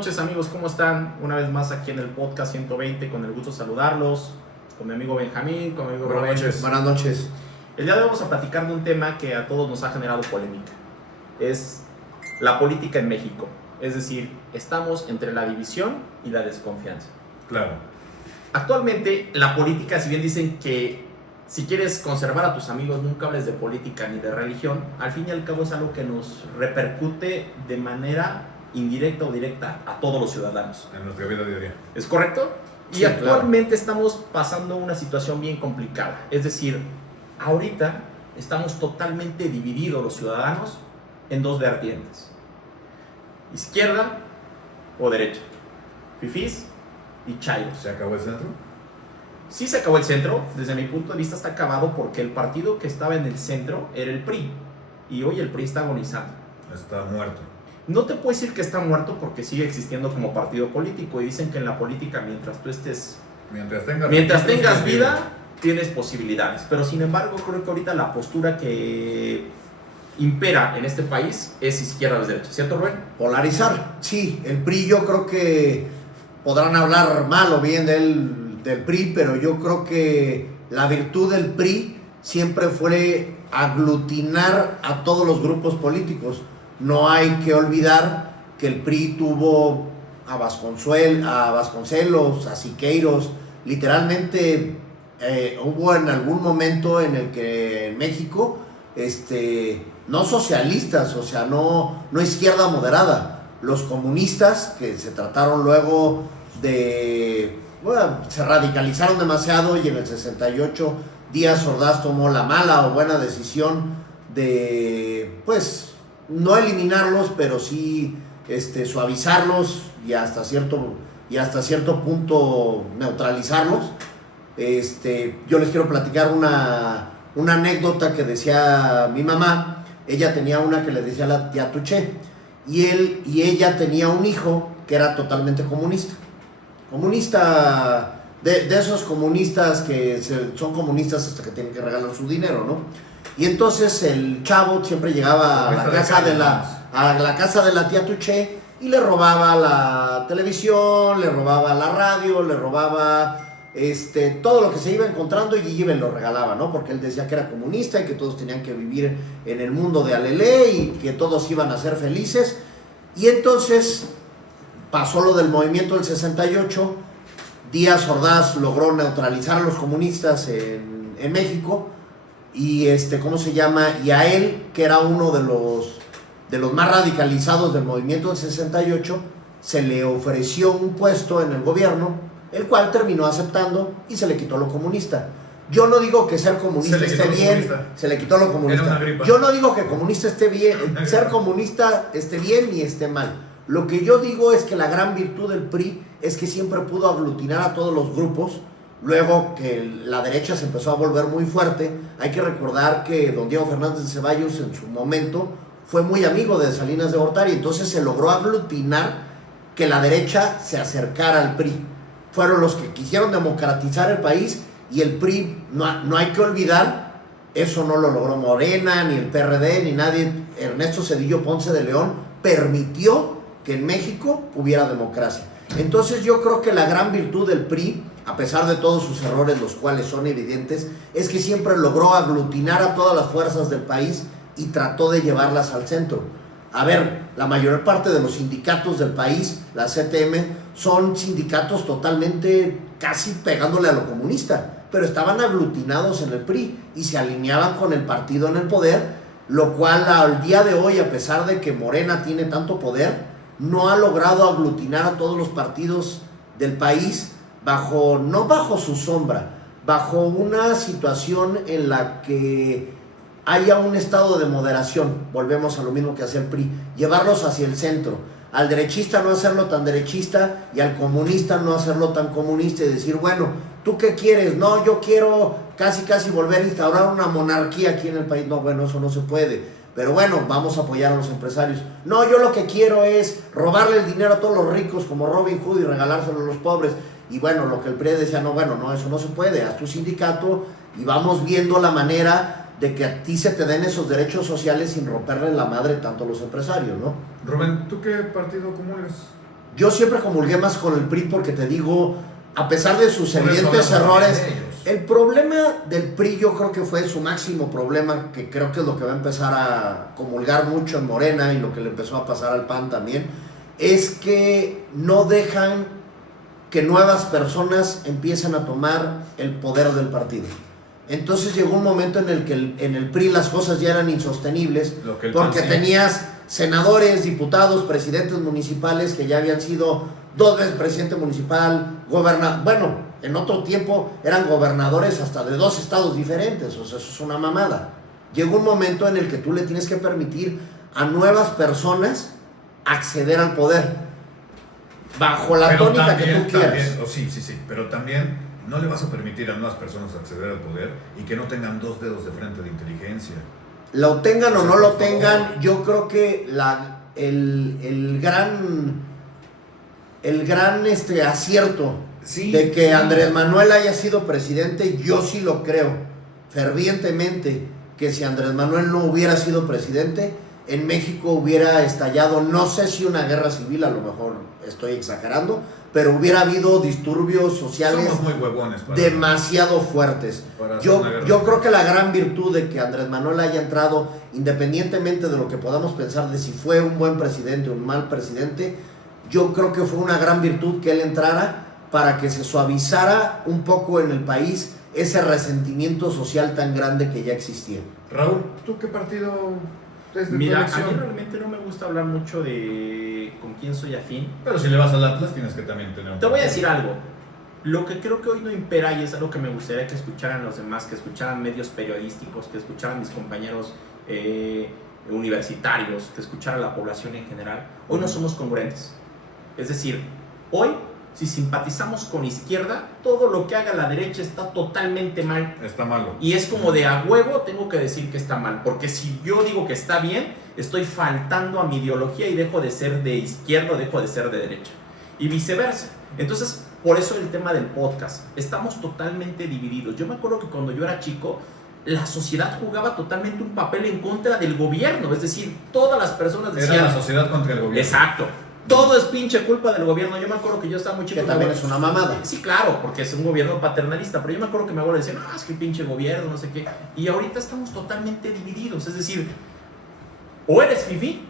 noches amigos, ¿cómo están? Una vez más aquí en el podcast 120, con el gusto de saludarlos, con mi amigo Benjamín, con mi amigo Rubén. Buenas noches. El día de hoy vamos a platicar de un tema que a todos nos ha generado polémica. Es la política en México. Es decir, estamos entre la división y la desconfianza. Claro. Actualmente la política, si bien dicen que si quieres conservar a tus amigos nunca hables de política ni de religión, al fin y al cabo es algo que nos repercute de manera indirecta o directa a todos los ciudadanos. En nuestra vida diaria. ¿Es correcto? Sí, y actualmente estamos pasando una situación bien complicada. Es decir, ahorita estamos totalmente divididos los ciudadanos en dos vertientes: izquierda o derecha, fifís y chairos. ¿Se acabó el centro? Sí se acabó el centro, desde mi punto de vista está acabado porque el partido que estaba en el centro era el PRI y hoy el PRI está agonizando. Está muerto. No te puedo decir que está muerto porque sigue existiendo como partido político y dicen que en la política mientras tú estés, mientras tengas vida, tienes posibilidades. Pero sin embargo creo que ahorita la postura que impera en este país es izquierda o derecha, ¿cierto, Rubén? Polarizar, sí. El PRI, yo creo que podrán hablar mal o bien del PRI, pero yo creo que la virtud del PRI siempre fue aglutinar a todos los grupos políticos. No hay que olvidar que el PRI tuvo a Vasconcelos, a Siqueiros, literalmente hubo en algún momento en el que en México, no socialistas, o sea, no izquierda moderada, los comunistas que se trataron luego se radicalizaron demasiado y en el 68 Díaz Ordaz tomó la mala o buena decisión de, pues, no eliminarlos, pero sí suavizarlos y hasta cierto punto neutralizarlos. Yo les quiero platicar una anécdota que decía mi mamá. Ella tenía una que le decía la tía Tuché, y ella tenía un hijo que era totalmente comunista, de esos comunistas que son comunistas hasta que tienen que regalar su dinero, ¿no? Y entonces el chavo siempre llegaba a la casa de la tía Tuché y le robaba la televisión, le robaba la radio, le robaba todo lo que se iba encontrando y ella lo regalaba, ¿no? Porque él decía que era comunista y que todos tenían que vivir en el mundo de Alelé y que todos iban a ser felices. Y entonces pasó lo del movimiento del 68, Díaz Ordaz logró neutralizar a los comunistas en México. Y ¿cómo se llama? Y a él, que era uno de los más radicalizados del movimiento del 68, se le ofreció un puesto en el gobierno, el cual terminó aceptando y se le quitó lo comunista. Yo no digo que ser comunista esté bien, se le quitó lo comunista. Yo no digo que comunista esté bien, ser comunista esté bien ni esté mal. Lo que yo digo es que la gran virtud del PRI es que siempre pudo aglutinar a todos los grupos. Luego que la derecha se empezó a volver muy fuerte, hay que recordar que don Diego Fernández de Ceballos en su momento fue muy amigo de Salinas de Gortari, entonces se logró aglutinar que la derecha se acercara al PRI. Fueron los que quisieron democratizar el país y el PRI, no hay que olvidar, eso no lo logró Morena, ni el PRD, ni nadie. Ernesto Zedillo Ponce de León permitió que en México hubiera democracia. Entonces yo creo que la gran virtud del PRI, a pesar de todos sus errores, los cuales son evidentes, es que siempre logró aglutinar a todas las fuerzas del país y trató de llevarlas al centro. A ver, la mayor parte de los sindicatos del país, la CTM, son sindicatos totalmente casi pegándole a lo comunista, pero estaban aglutinados en el PRI y se alineaban con el partido en el poder, lo cual al día de hoy, a pesar de que Morena tiene tanto poder, no ha logrado aglutinar a todos los partidos del país no bajo su sombra, bajo una situación en la que haya un estado de moderación. Volvemos a lo mismo que hace el PRI, llevarlos hacia el centro, al derechista no hacerlo tan derechista y al comunista no hacerlo tan comunista y decir, bueno, ¿tú qué quieres? No, yo quiero casi volver a instaurar una monarquía aquí en el país. No, bueno, eso no se puede. Pero bueno, vamos a apoyar a los empresarios. No, yo lo que quiero es robarle el dinero a todos los ricos como Robin Hood y regalárselo a los pobres. Y bueno, lo que el PRI decía, no, bueno, no, eso no se puede. Haz tu sindicato y vamos viendo la manera de que a ti se te den esos derechos sociales sin romperle la madre tanto a los empresarios, ¿no? Rubén, ¿tú qué partido comulgas? Yo siempre comulgué más con el PRI porque te digo, a pesar de sus evidentes errores, el problema del PRI yo creo que fue su máximo problema, que creo que es lo que va a empezar a comulgar mucho en Morena y lo que le empezó a pasar al PAN también, es que no dejan que nuevas personas empiecen a tomar el poder del partido. Entonces llegó un momento en el que en el PRI las cosas ya eran insostenibles, porque tenías senadores, diputados, presidentes municipales que ya habían sido 2 veces presidente municipal, bueno, en otro tiempo eran gobernadores hasta de 2 estados diferentes, o sea, eso es una mamada. Llegó un momento en el que tú le tienes que permitir a nuevas personas acceder al poder, bajo la tónica que tú quieras. Sí, pero también no le vas a permitir a nuevas personas acceder al poder y que no tengan 2 dedos de frente de inteligencia. Lo tengan o no lo tengan, yo creo que el gran acierto de que Andrés Manuel haya sido presidente, yo sí lo creo fervientemente, que si Andrés Manuel no hubiera sido presidente, en México hubiera estallado, no sé si una guerra civil, a lo mejor estoy exagerando, pero hubiera habido disturbios sociales muy huevones demasiado fuertes. Yo creo que la gran virtud de que Andrés Manuel haya entrado, independientemente de lo que podamos pensar de si fue un buen presidente o un mal presidente, yo creo que fue una gran virtud que él entrara para que se suavizara un poco en el país ese resentimiento social tan grande que ya existía. Raúl, ¿tú qué partido es de Mira, tu a elección? mí realmente no me gusta hablar mucho de con quién soy afín. Pero si le vas al Atlas tienes que también tener un... Te voy a decir algo. Lo que creo que hoy no impera, y es algo que me gustaría que escucharan los demás, que escucharan medios periodísticos, que escucharan mis compañeros universitarios, que escucharan la población en general, hoy no somos congruentes. Es decir, hoy, si simpatizamos con izquierda, todo lo que haga la derecha está totalmente mal. Está malo. Y es como de a huevo tengo que decir que está mal, porque si yo digo que está bien, estoy faltando a mi ideología y dejo de ser de izquierda, dejo de ser de derecha. Y viceversa. Entonces, por eso el tema del podcast. Estamos totalmente divididos. Yo me acuerdo que cuando yo era chico, la sociedad jugaba totalmente un papel en contra del gobierno. Es decir, todas las personas decían... Era la sociedad contra el gobierno. Exacto. Todo es pinche culpa del gobierno. Yo me acuerdo que yo estaba muy chico. Que también es una mamada. Sí, claro, porque es un gobierno paternalista. Pero yo me acuerdo que mi abuelo decía, no, es que pinche gobierno, no sé qué. Y ahorita estamos totalmente divididos. Es decir, o eres fifí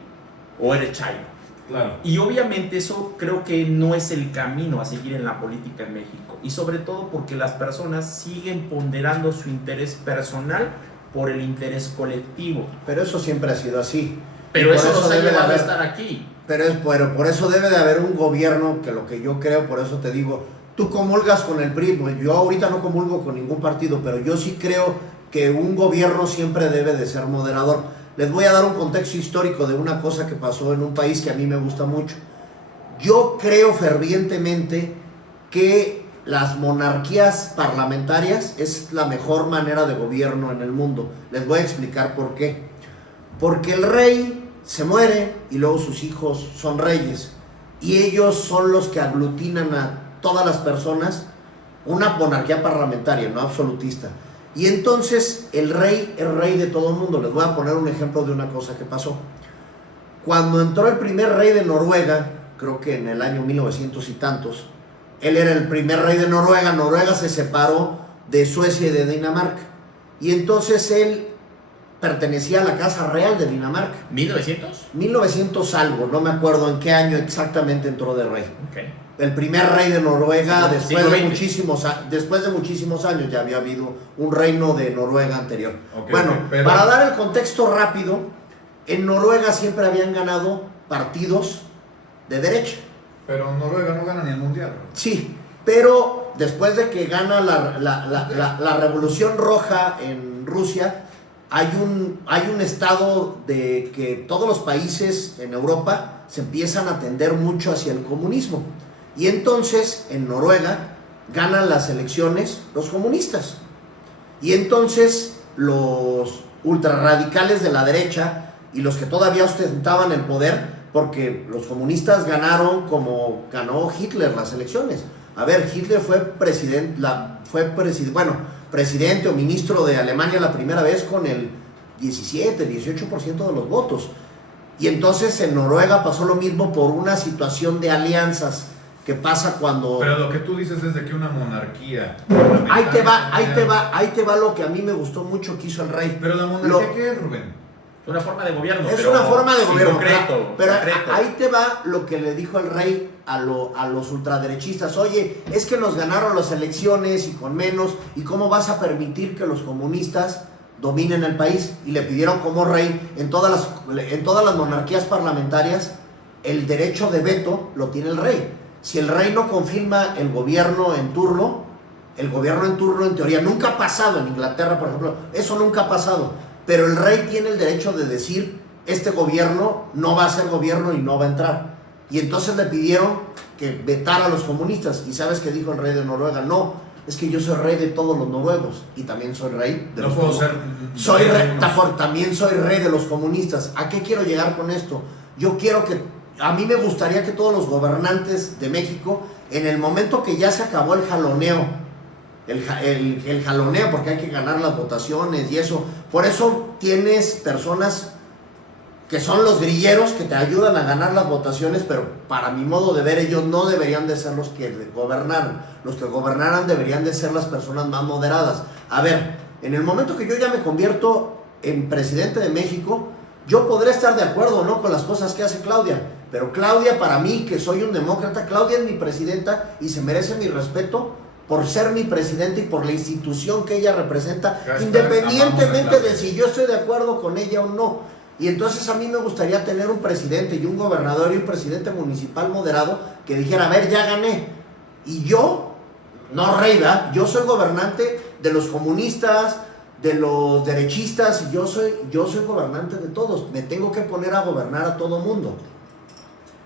o eres chairo. Claro. Y obviamente eso creo que no es el camino a seguir en la política en México. Y sobre todo porque las personas siguen ponderando su interés personal por el interés colectivo. Pero eso siempre ha sido así. Pero eso nos ha llevado a estar aquí. Pero por eso debe de haber un gobierno, que lo que yo creo, por eso te digo, tú comulgas con el PRI, yo ahorita no comulgo con ningún partido, pero yo sí creo que un gobierno siempre debe de ser moderador. Les voy a dar un contexto histórico de una cosa que pasó en un país que a mí me gusta mucho. Yo creo fervientemente que las monarquías parlamentarias es la mejor manera de gobierno en el mundo. Les voy a explicar por qué. Porque el rey se muere y luego sus hijos son reyes y ellos son los que aglutinan a todas las personas, una monarquía parlamentaria, no absolutista. Y entonces el rey es rey de todo el mundo. Les voy a poner un ejemplo de una cosa que pasó. Cuando entró el primer rey de Noruega, creo que en el año 1900 y tantos, él era el primer rey de Noruega. Noruega se separó de Suecia y de Dinamarca. Y entonces él pertenecía a la Casa Real de Dinamarca. ¿1900? 1900 algo, no me acuerdo en qué año exactamente entró de rey. Okay. El primer rey de Noruega, Sí, después de muchísimos años, ya había habido un reino de Noruega anterior. Okay, para dar el contexto rápido, en Noruega siempre habían ganado partidos de derecha. Pero Noruega no gana ni el mundial. Sí, pero después de que gana la Revolución Roja en Rusia, hay un estado de que todos los países en Europa se empiezan a tender mucho hacia el comunismo. Y entonces en Noruega ganan las elecciones los comunistas. Y entonces los ultrarradicales de la derecha y los que todavía ostentaban el poder, porque los comunistas ganaron como ganó Hitler las elecciones. A ver, Hitler fue presidente o ministro de Alemania la primera vez con el 17, 18% de los votos. Y entonces en Noruega pasó lo mismo por una situación de alianzas que pasa cuando... Pero lo que tú dices es de que una monarquía... Ahí te va lo que a mí me gustó mucho que hizo el rey. Pero la monarquía, ¿qué es, Rubén? Una forma de gobierno. Es una forma de gobierno. Concreto, pero concreto. Ahí te va lo que le dijo el rey a los ultraderechistas. Oye, es que nos ganaron las elecciones y con menos, ¿y cómo vas a permitir que los comunistas dominen el país? Y le pidieron como rey, en todas las monarquías parlamentarias, el derecho de veto lo tiene el rey. Si el rey no confirma el gobierno en turno en teoría nunca ha pasado en Inglaterra, por ejemplo, eso nunca ha pasado, pero el rey tiene el derecho de decir, este gobierno no va a ser gobierno y no va a entrar. Y entonces le pidieron que vetara a los comunistas. ¿Y sabes qué dijo el rey de Noruega? No, es que yo soy rey de todos los noruegos y también soy rey de no los puedo ser también soy rey de los comunistas. ¿A qué quiero llegar con esto? A mí me gustaría que todos los gobernantes de México, en el momento que ya se acabó el jaloneo, el jaloneo, porque hay que ganar las votaciones y eso, por eso tienes personas que son los grilleros que te ayudan a ganar las votaciones, pero para mi modo de ver ellos no deberían de ser los que gobernaran. Los que gobernaran deberían de ser las personas más moderadas. A ver, en el momento que yo ya me convierto en presidente de México, yo podré estar de acuerdo o no con las cosas que hace Claudia, pero Claudia, para mí, que soy un demócrata, Claudia es mi presidenta y se merece mi respeto por ser mi presidenta y por la institución que ella representa, independientemente de si yo estoy de acuerdo con ella o no. Y entonces a mí me gustaría tener un presidente y un gobernador y un presidente municipal moderado que dijera, a ver, ya gané. Y yo, no rey, ¿verdad? Yo soy gobernante de los comunistas, de los derechistas, y yo soy gobernante de todos. Me tengo que poner a gobernar a todo mundo.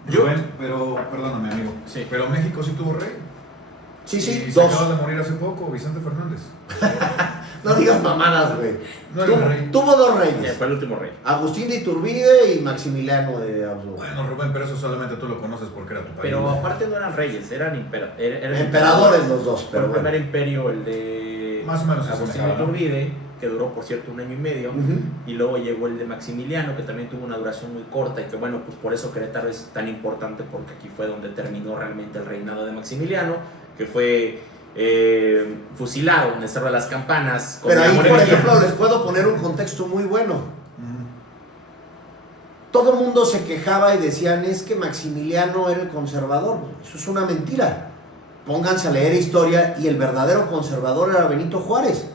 Rubén, pero, perdóname, amigo, sí. Pero México sí tuvo rey. Sí, y dos. Se acaba de morir hace poco, Vicente Fernández. No digas mamadas, güey. No era rey. Tuvo dos reyes. Fue el último rey. Agustín de Iturbide y Maximiliano de Habsburgo. Bueno, Rubén, pero eso solamente tú lo conoces porque era tu país. Pero aparte no eran reyes, eran emperadores los dos. Pero el primer imperio, el de más o menos Agustín de Iturbide, que duró por cierto 1 año y medio, y luego llegó el de Maximiliano, que también tuvo una duración muy corta, y que bueno, pues por eso Querétaro es tan importante, porque aquí fue donde terminó realmente el reinado de Maximiliano, que fue fusilado en el Cerro de las Campanas. Pero ahí, por ejemplo, les puedo poner un contexto muy bueno. Todo el mundo se quejaba y decían, es que Maximiliano era el conservador. Eso es una mentira. Pónganse a leer historia, y el verdadero conservador era Benito Juárez.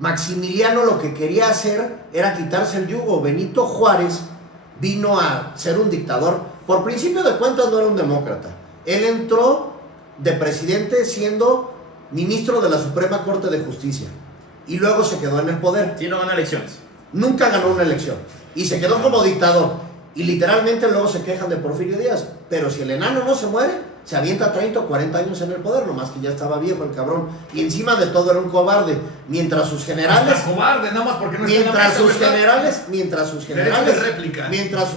Maximiliano lo que quería hacer era quitarse el yugo. Benito Juárez vino a ser un dictador. Por principio de cuentas no era un demócrata. Él entró de presidente siendo ministro de la Suprema Corte de Justicia, y luego se quedó en el poder. Sí, no ganó elecciones. Nunca ganó una elección y se quedó como dictador, y literalmente luego se quejan de Porfirio Díaz. Pero si el enano no se muere, se avienta 30 o 40 años en el poder, nomás que ya estaba viejo el cabrón, y encima de todo era un cobarde, mientras sus generales cobarde, nada más porque no mientras sus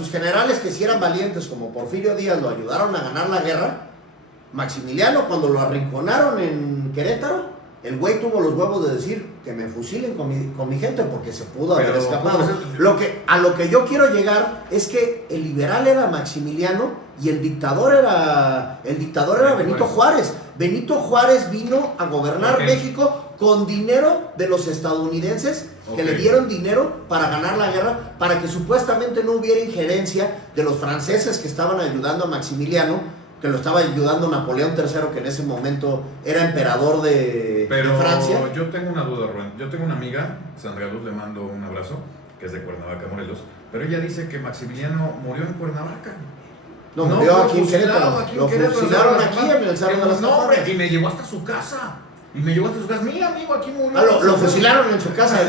generales que si eran valientes como Porfirio Díaz lo ayudaron a ganar la guerra. Maximiliano, cuando lo arrinconaron en Querétaro, el güey tuvo los huevos de decir que me fusilen con mi gente, porque se pudo haber escapado. A lo que yo quiero llegar es que el liberal era Maximiliano y el dictador era Benito Juárez. Benito Juárez vino a gobernar México con dinero de los estadounidenses, que le dieron dinero para ganar la guerra, para que supuestamente no hubiera injerencia de los franceses que estaban ayudando a Maximiliano, que lo estaba ayudando Napoleón III, que en ese momento era emperador de Francia. Pero yo tengo una duda, Rubén. Yo tengo una amiga, Sandra Luz, le mando un abrazo, que es de Cuernavaca, Morelos, pero ella dice que Maximiliano murió en Cuernavaca. No, murió aquí en Querétaro. Lo fusilaron aquí en el Cerro de las Campanas. Y me llevó hasta su casa. Mira, amigo, aquí murió. Lo fusilaron en su casa.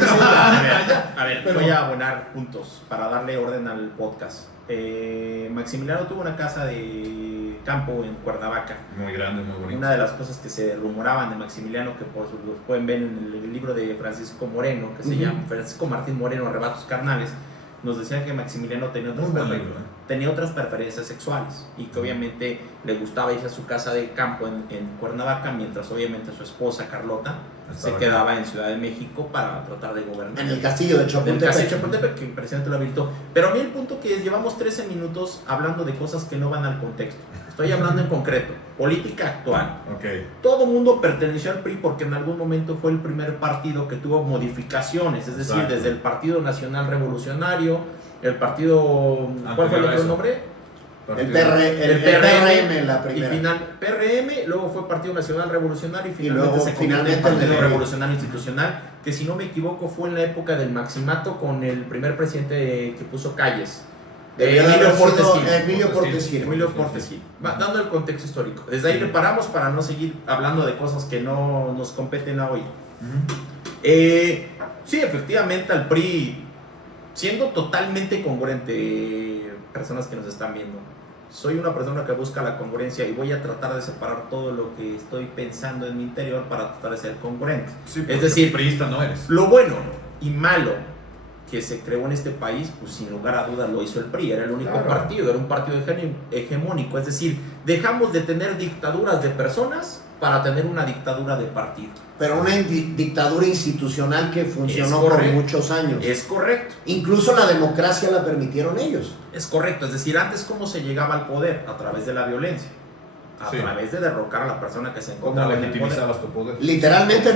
A ver, voy a abonar puntos para darle orden al podcast. Maximiliano tuvo una casa de campo en Cuernavaca. Muy grande, muy bonita. Una de las cosas que se rumoraban de Maximiliano, que por lo pueden ver en el libro de Francisco Moreno, que se llama Francisco Martín Moreno, Arrebatos Carnales, nos decían que Maximiliano tenía otras tenía otras preferencias sexuales y que obviamente le gustaba irse a su casa de campo en Cuernavaca, mientras obviamente su esposa Carlota se quedaba en Ciudad de México para tratar de gobernar. En el castillo de Chapultepec. En el castillo de Chapultepec, que el presidente lo habilitó. Pero a mí el punto que es, llevamos 13 minutos hablando de cosas que no van al contexto. Estoy hablando en concreto, política actual. Okay. Todo mundo perteneció al PRI porque en algún momento fue el primer partido que tuvo modificaciones, es decir, desde el Partido Nacional Revolucionario, el partido, ¿cuál fue el otro nombre? El PRM, la primera. Y final, PRM, luego fue Partido Nacional Revolucionario y finalmente luego, se convierte en Partido Revolucionario Institucional, que si no me equivoco fue en la época del Maximato con el primer presidente que puso calles. Emilio Portes Gil. Dando el contexto histórico. Desde ahí le paramos para no seguir hablando de cosas que no nos competen a hoy. Sí, efectivamente al PRI, siendo totalmente congruente, personas que nos están viendo, soy una persona que busca la congruencia y voy a tratar de separar todo lo que estoy pensando en mi interior para tratar de ser congruente. Sí, es decir, priista no eres. Lo bueno y malo que se creó en este país, pues sin lugar a dudas lo hizo el PRI, era el único partido, era un partido hegemónico, es decir, dejamos de tener dictaduras de personas para tener una dictadura de partido. Pero una dictadura institucional que funcionó por muchos años. Es correcto. Incluso la democracia la permitieron ellos. Es correcto, es decir, antes cómo se llegaba al poder, a través de la violencia, a través de derrocar a la persona que se encontraba en el poder. Literalmente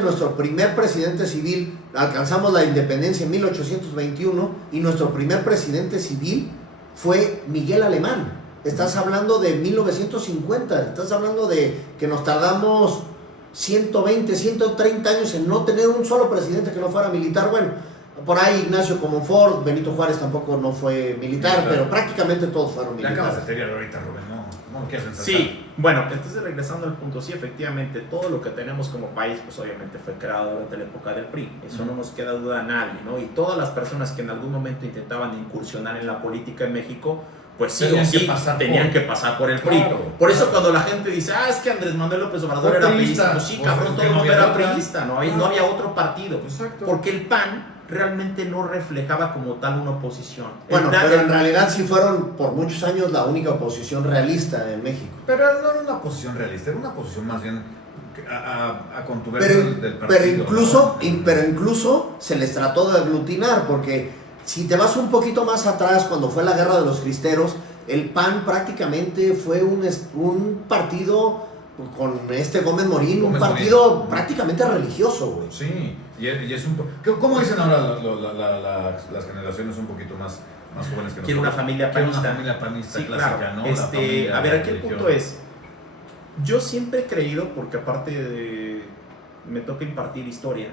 nuestro primer presidente civil, alcanzamos la independencia en 1821 y nuestro primer presidente civil fue Miguel Alemán. Estás hablando de 1950, estás hablando de que nos tardamos 120, 130 años en no tener un solo presidente que no fuera militar. Bueno, por ahí Ignacio Comonfort, Benito Juárez tampoco no fue militar, pero prácticamente todos fueron militares. La acabas de tener ahorita, Rubén, no quieres ensartar. Sí, bueno, entonces regresando al punto, sí, efectivamente, todo lo que tenemos como país, pues obviamente fue creado durante la época del PRI, eso no nos queda duda a nadie, ¿no? Y todas las personas que en algún momento intentaban incursionar en la política en México, pues sí o sí tenían que pasar por el PRI. Por eso cuando la gente dice, es que Andrés Manuel López Obrador era priista, pues sí, cabrón, todo el mundo era priista, no había otro partido. Exacto. Porque el PAN realmente no reflejaba como tal una oposición. Bueno, pero en realidad sí fueron por muchos años la única oposición realista en México. Pero no era una oposición realista, era una oposición más bien a contubernio del partido. Pero incluso se les trató de aglutinar, porque si te vas un poquito más atrás, cuando fue la Guerra de los Cristeros, el PAN prácticamente fue un partido con Gómez Morín, un partido prácticamente religioso, güey. Sí, y es un... ¿Cómo dicen ahora las generaciones un poquito más jóvenes que nosotros? Quiero una familia panista. Quiero una familia panista, sí, clásica, claro. ¿no? A ver, aquí el punto es, yo siempre he creído, porque aparte me toca impartir historia,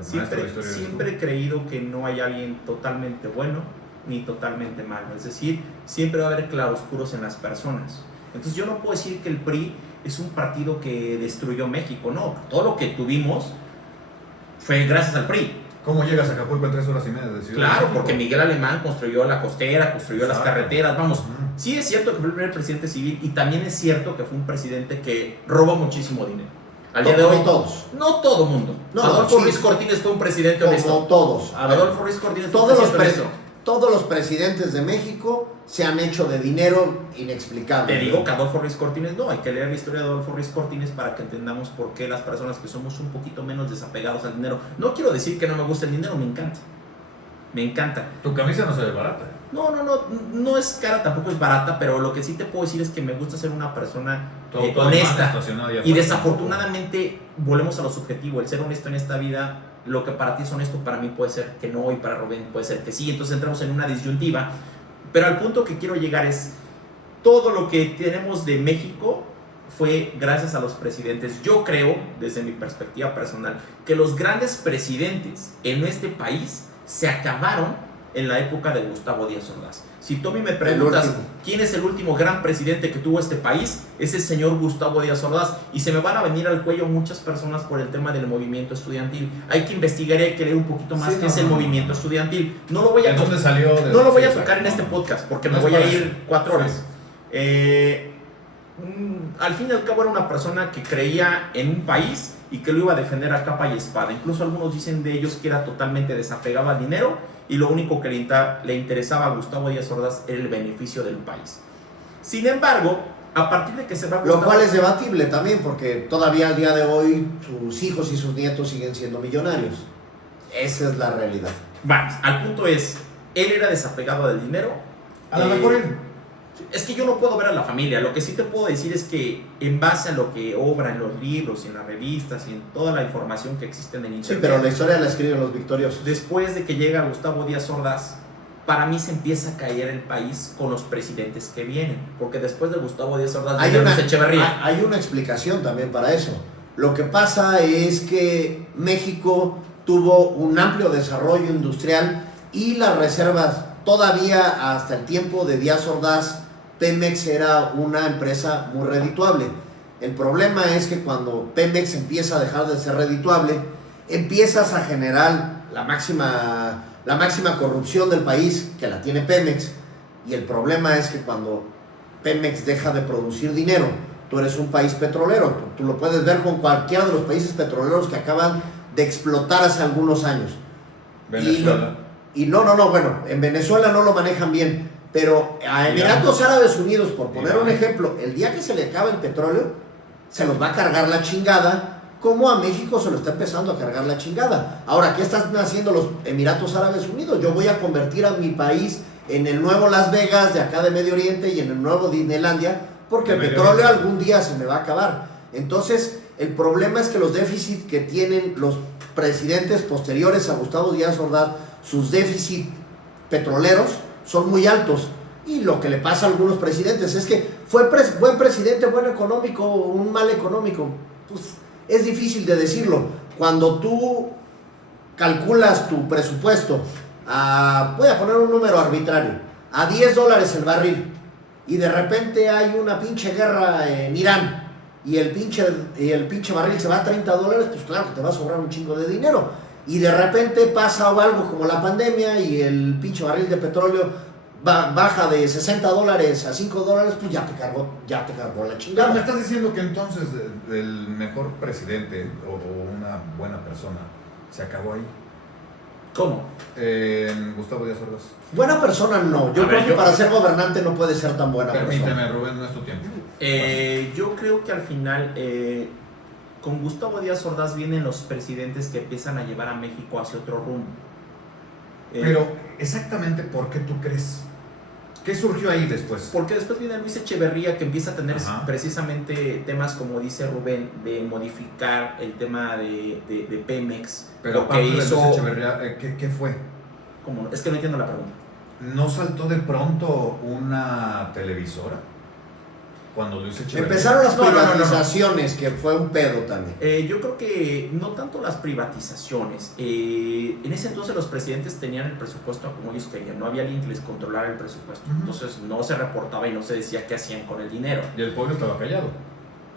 siempre he creído que no hay alguien totalmente bueno ni totalmente malo, es decir, siempre va a haber claroscuros en las personas. Entonces yo no puedo decir que el PRI es un partido que destruyó México, no, todo lo que tuvimos fue gracias al PRI. ¿Cómo llegas a Acapulco en 3 horas y media de Ciudad? Claro, porque Miguel Alemán construyó la costera, construyó las carreteras, vamos, sí es cierto que fue el primer presidente civil y también es cierto que fue un presidente que robó muchísimo dinero. Al día de hoy, todos. No todo mundo. Adolfo Ruiz Cortines fue un presidente honesto. Como todos. Adolfo Ruiz Cortines fue un presidente honesto. Todos los presidentes de México se han hecho de dinero inexplicable. Te digo que Adolfo Ruiz Cortines no, hay que leer la historia de Adolfo Ruiz Cortines para que entendamos por qué las personas que somos un poquito menos desapegados al dinero. No quiero decir que no me guste el dinero, me encanta. Me encanta. Tu camisa no se ve barata. No es cara, tampoco es barata, pero lo que sí te puedo decir es que me gusta ser una persona honesta. Y desafortunadamente, volvemos a lo subjetivo, el ser honesto en esta vida, lo que para ti es honesto, para mí puede ser que no, y para Rubén puede ser que sí, entonces entramos en una disyuntiva, pero al punto que quiero llegar es, todo lo que tenemos de México fue gracias a los presidentes. Yo creo, desde mi perspectiva personal, que los grandes presidentes en este país se acabaron en la época de Gustavo Díaz Ordaz. Si tú a mí me preguntas quién es el último gran presidente que tuvo este país, es el señor Gustavo Díaz Ordaz, y se me van a venir al cuello muchas personas por el tema del movimiento estudiantil. Hay que investigar y hay que leer un poquito más qué es el movimiento estudiantil. No lo voy a ¿Dónde salió? No lo voy a tocar en este podcast porque me voy a ir 4 horas. Al fin y al cabo era una persona que creía en un país y que lo iba a defender a capa y espada. Incluso algunos dicen de ellos que era totalmente desapegado al dinero y lo único que le interesaba a Gustavo Díaz Ordaz era el beneficio del país. Sin embargo, a partir de que se va Lo cual es debatible también, porque todavía al día de hoy sus hijos y sus nietos siguen siendo millonarios. Esa es la realidad. Vamos, al punto es, él era desapegado del dinero. A lo mejor es que yo no puedo ver a la familia. Lo que sí te puedo decir es que en base a lo que obra en los libros, en las revistas y en toda la información que existe en el internet. Sí, pero la historia la escriben los victoriosos. Después de que llega Gustavo Díaz Ordaz, para mí se empieza a caer el país con los presidentes que vienen. Porque después de Gustavo Díaz Ordaz hay Luis Echeverría. Hay una explicación también para eso. Lo que pasa es que México tuvo un amplio desarrollo industrial y las reservas, todavía hasta el tiempo de Díaz Ordaz, Pemex era una empresa muy redituable. El problema es que cuando Pemex empieza a dejar de ser redituable, empiezas a generar la máxima corrupción del país, que la tiene Pemex, y el problema es que cuando Pemex deja de producir dinero, tú eres un país petrolero, tú lo puedes ver con cualquiera de los países petroleros que acaban de explotar hace algunos años. Venezuela. Bueno, en Venezuela no lo manejan bien, pero a Emiratos Árabes Unidos, por poner un ejemplo, el día que se le acaba el petróleo, se los va a cargar la chingada, como a México se lo está empezando a cargar la chingada. Ahora, ¿qué están haciendo los Emiratos Árabes Unidos? Yo voy a convertir a mi país en el nuevo Las Vegas de acá de Medio Oriente y en el nuevo Disneylandia, porque el petróleo algún día se me va a acabar. Entonces, el problema es que los déficits que tienen los presidentes posteriores a Gustavo Díaz Ordaz, sus déficits petroleros son muy altos. Y lo que le pasa a algunos presidentes es que fue buen presidente, buen económico, un mal económico. Pues es difícil de decirlo. Cuando tú calculas tu presupuesto, voy a poner un número arbitrario, a $10 el barril, y de repente hay una pinche guerra en Irán, y el pinche barril se va a $30, pues claro que te va a sobrar un chingo de dinero. Y de repente pasa algo como la pandemia y el pinche barril de petróleo baja de $60 a $5, pues ya te cargó la chingada. Me estás diciendo que entonces el mejor presidente o una buena persona se acabó ahí. ¿Cómo? Gustavo Díaz Ordaz. Buena persona no. Yo creo que para ser gobernante no puede ser tan buena persona. Permíteme, Rubén, no es tu tiempo. Yo creo que al final con Gustavo Díaz Ordaz vienen los presidentes que empiezan a llevar a México hacia otro rumbo. Pero exactamente ¿por qué tú crees? ¿Qué surgió ahí después? Porque después viene Luis Echeverría, que empieza a tener precisamente temas, como dice Rubén, de modificar el tema de Pemex. Pero lo que hizo... Luis Echeverría, ¿qué fue? ¿Cómo? Es que no entiendo la pregunta. ¿No saltó de pronto una televisora? Cuando Luis Echeverría... Empezaron las privatizaciones, que fue un pedo también. Yo creo que no tanto las privatizaciones. En ese entonces los presidentes tenían el presupuesto como ellos querían. No había alguien que les controlara el presupuesto. Entonces no se reportaba y no se decía qué hacían con el dinero. Y el pueblo estaba callado.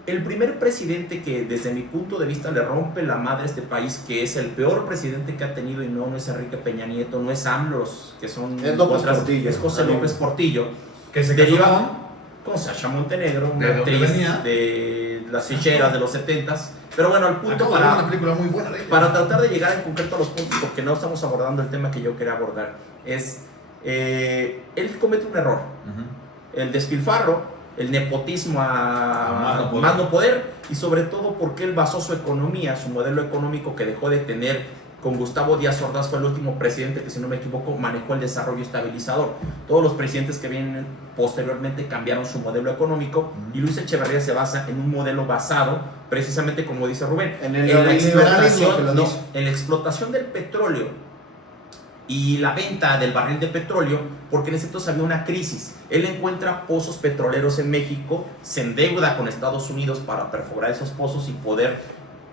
El primer presidente que desde mi punto de vista le rompe la madre a este país, que es el peor presidente que ha tenido, y no es Enrique Peña Nieto, no es AMLOS, que son... Es López Portillo. Es José López Portillo. Que se deriva con Sasha Montenegro, una actriz de las ficheras de los 70s. Pero bueno, al punto una película muy buena de ella. Para tratar de llegar en concreto a los puntos, porque no estamos abordando el tema que yo quería abordar, es él comete un error. El despilfarro, el nepotismo a más no poder, y sobre todo porque él basó su economía, su modelo económico que dejó de tener con Gustavo Díaz Ordaz. Fue el último presidente que, si no me equivoco, manejó el desarrollo estabilizador. Todos los presidentes que vienen posteriormente cambiaron su modelo económico, y Luis Echeverría se basa en un modelo basado, precisamente como dice Rubén, en la explotación del petróleo y la venta del barril de petróleo, porque en ese entonces había una crisis. Él encuentra pozos petroleros en México, se endeuda con Estados Unidos para perforar esos pozos y poder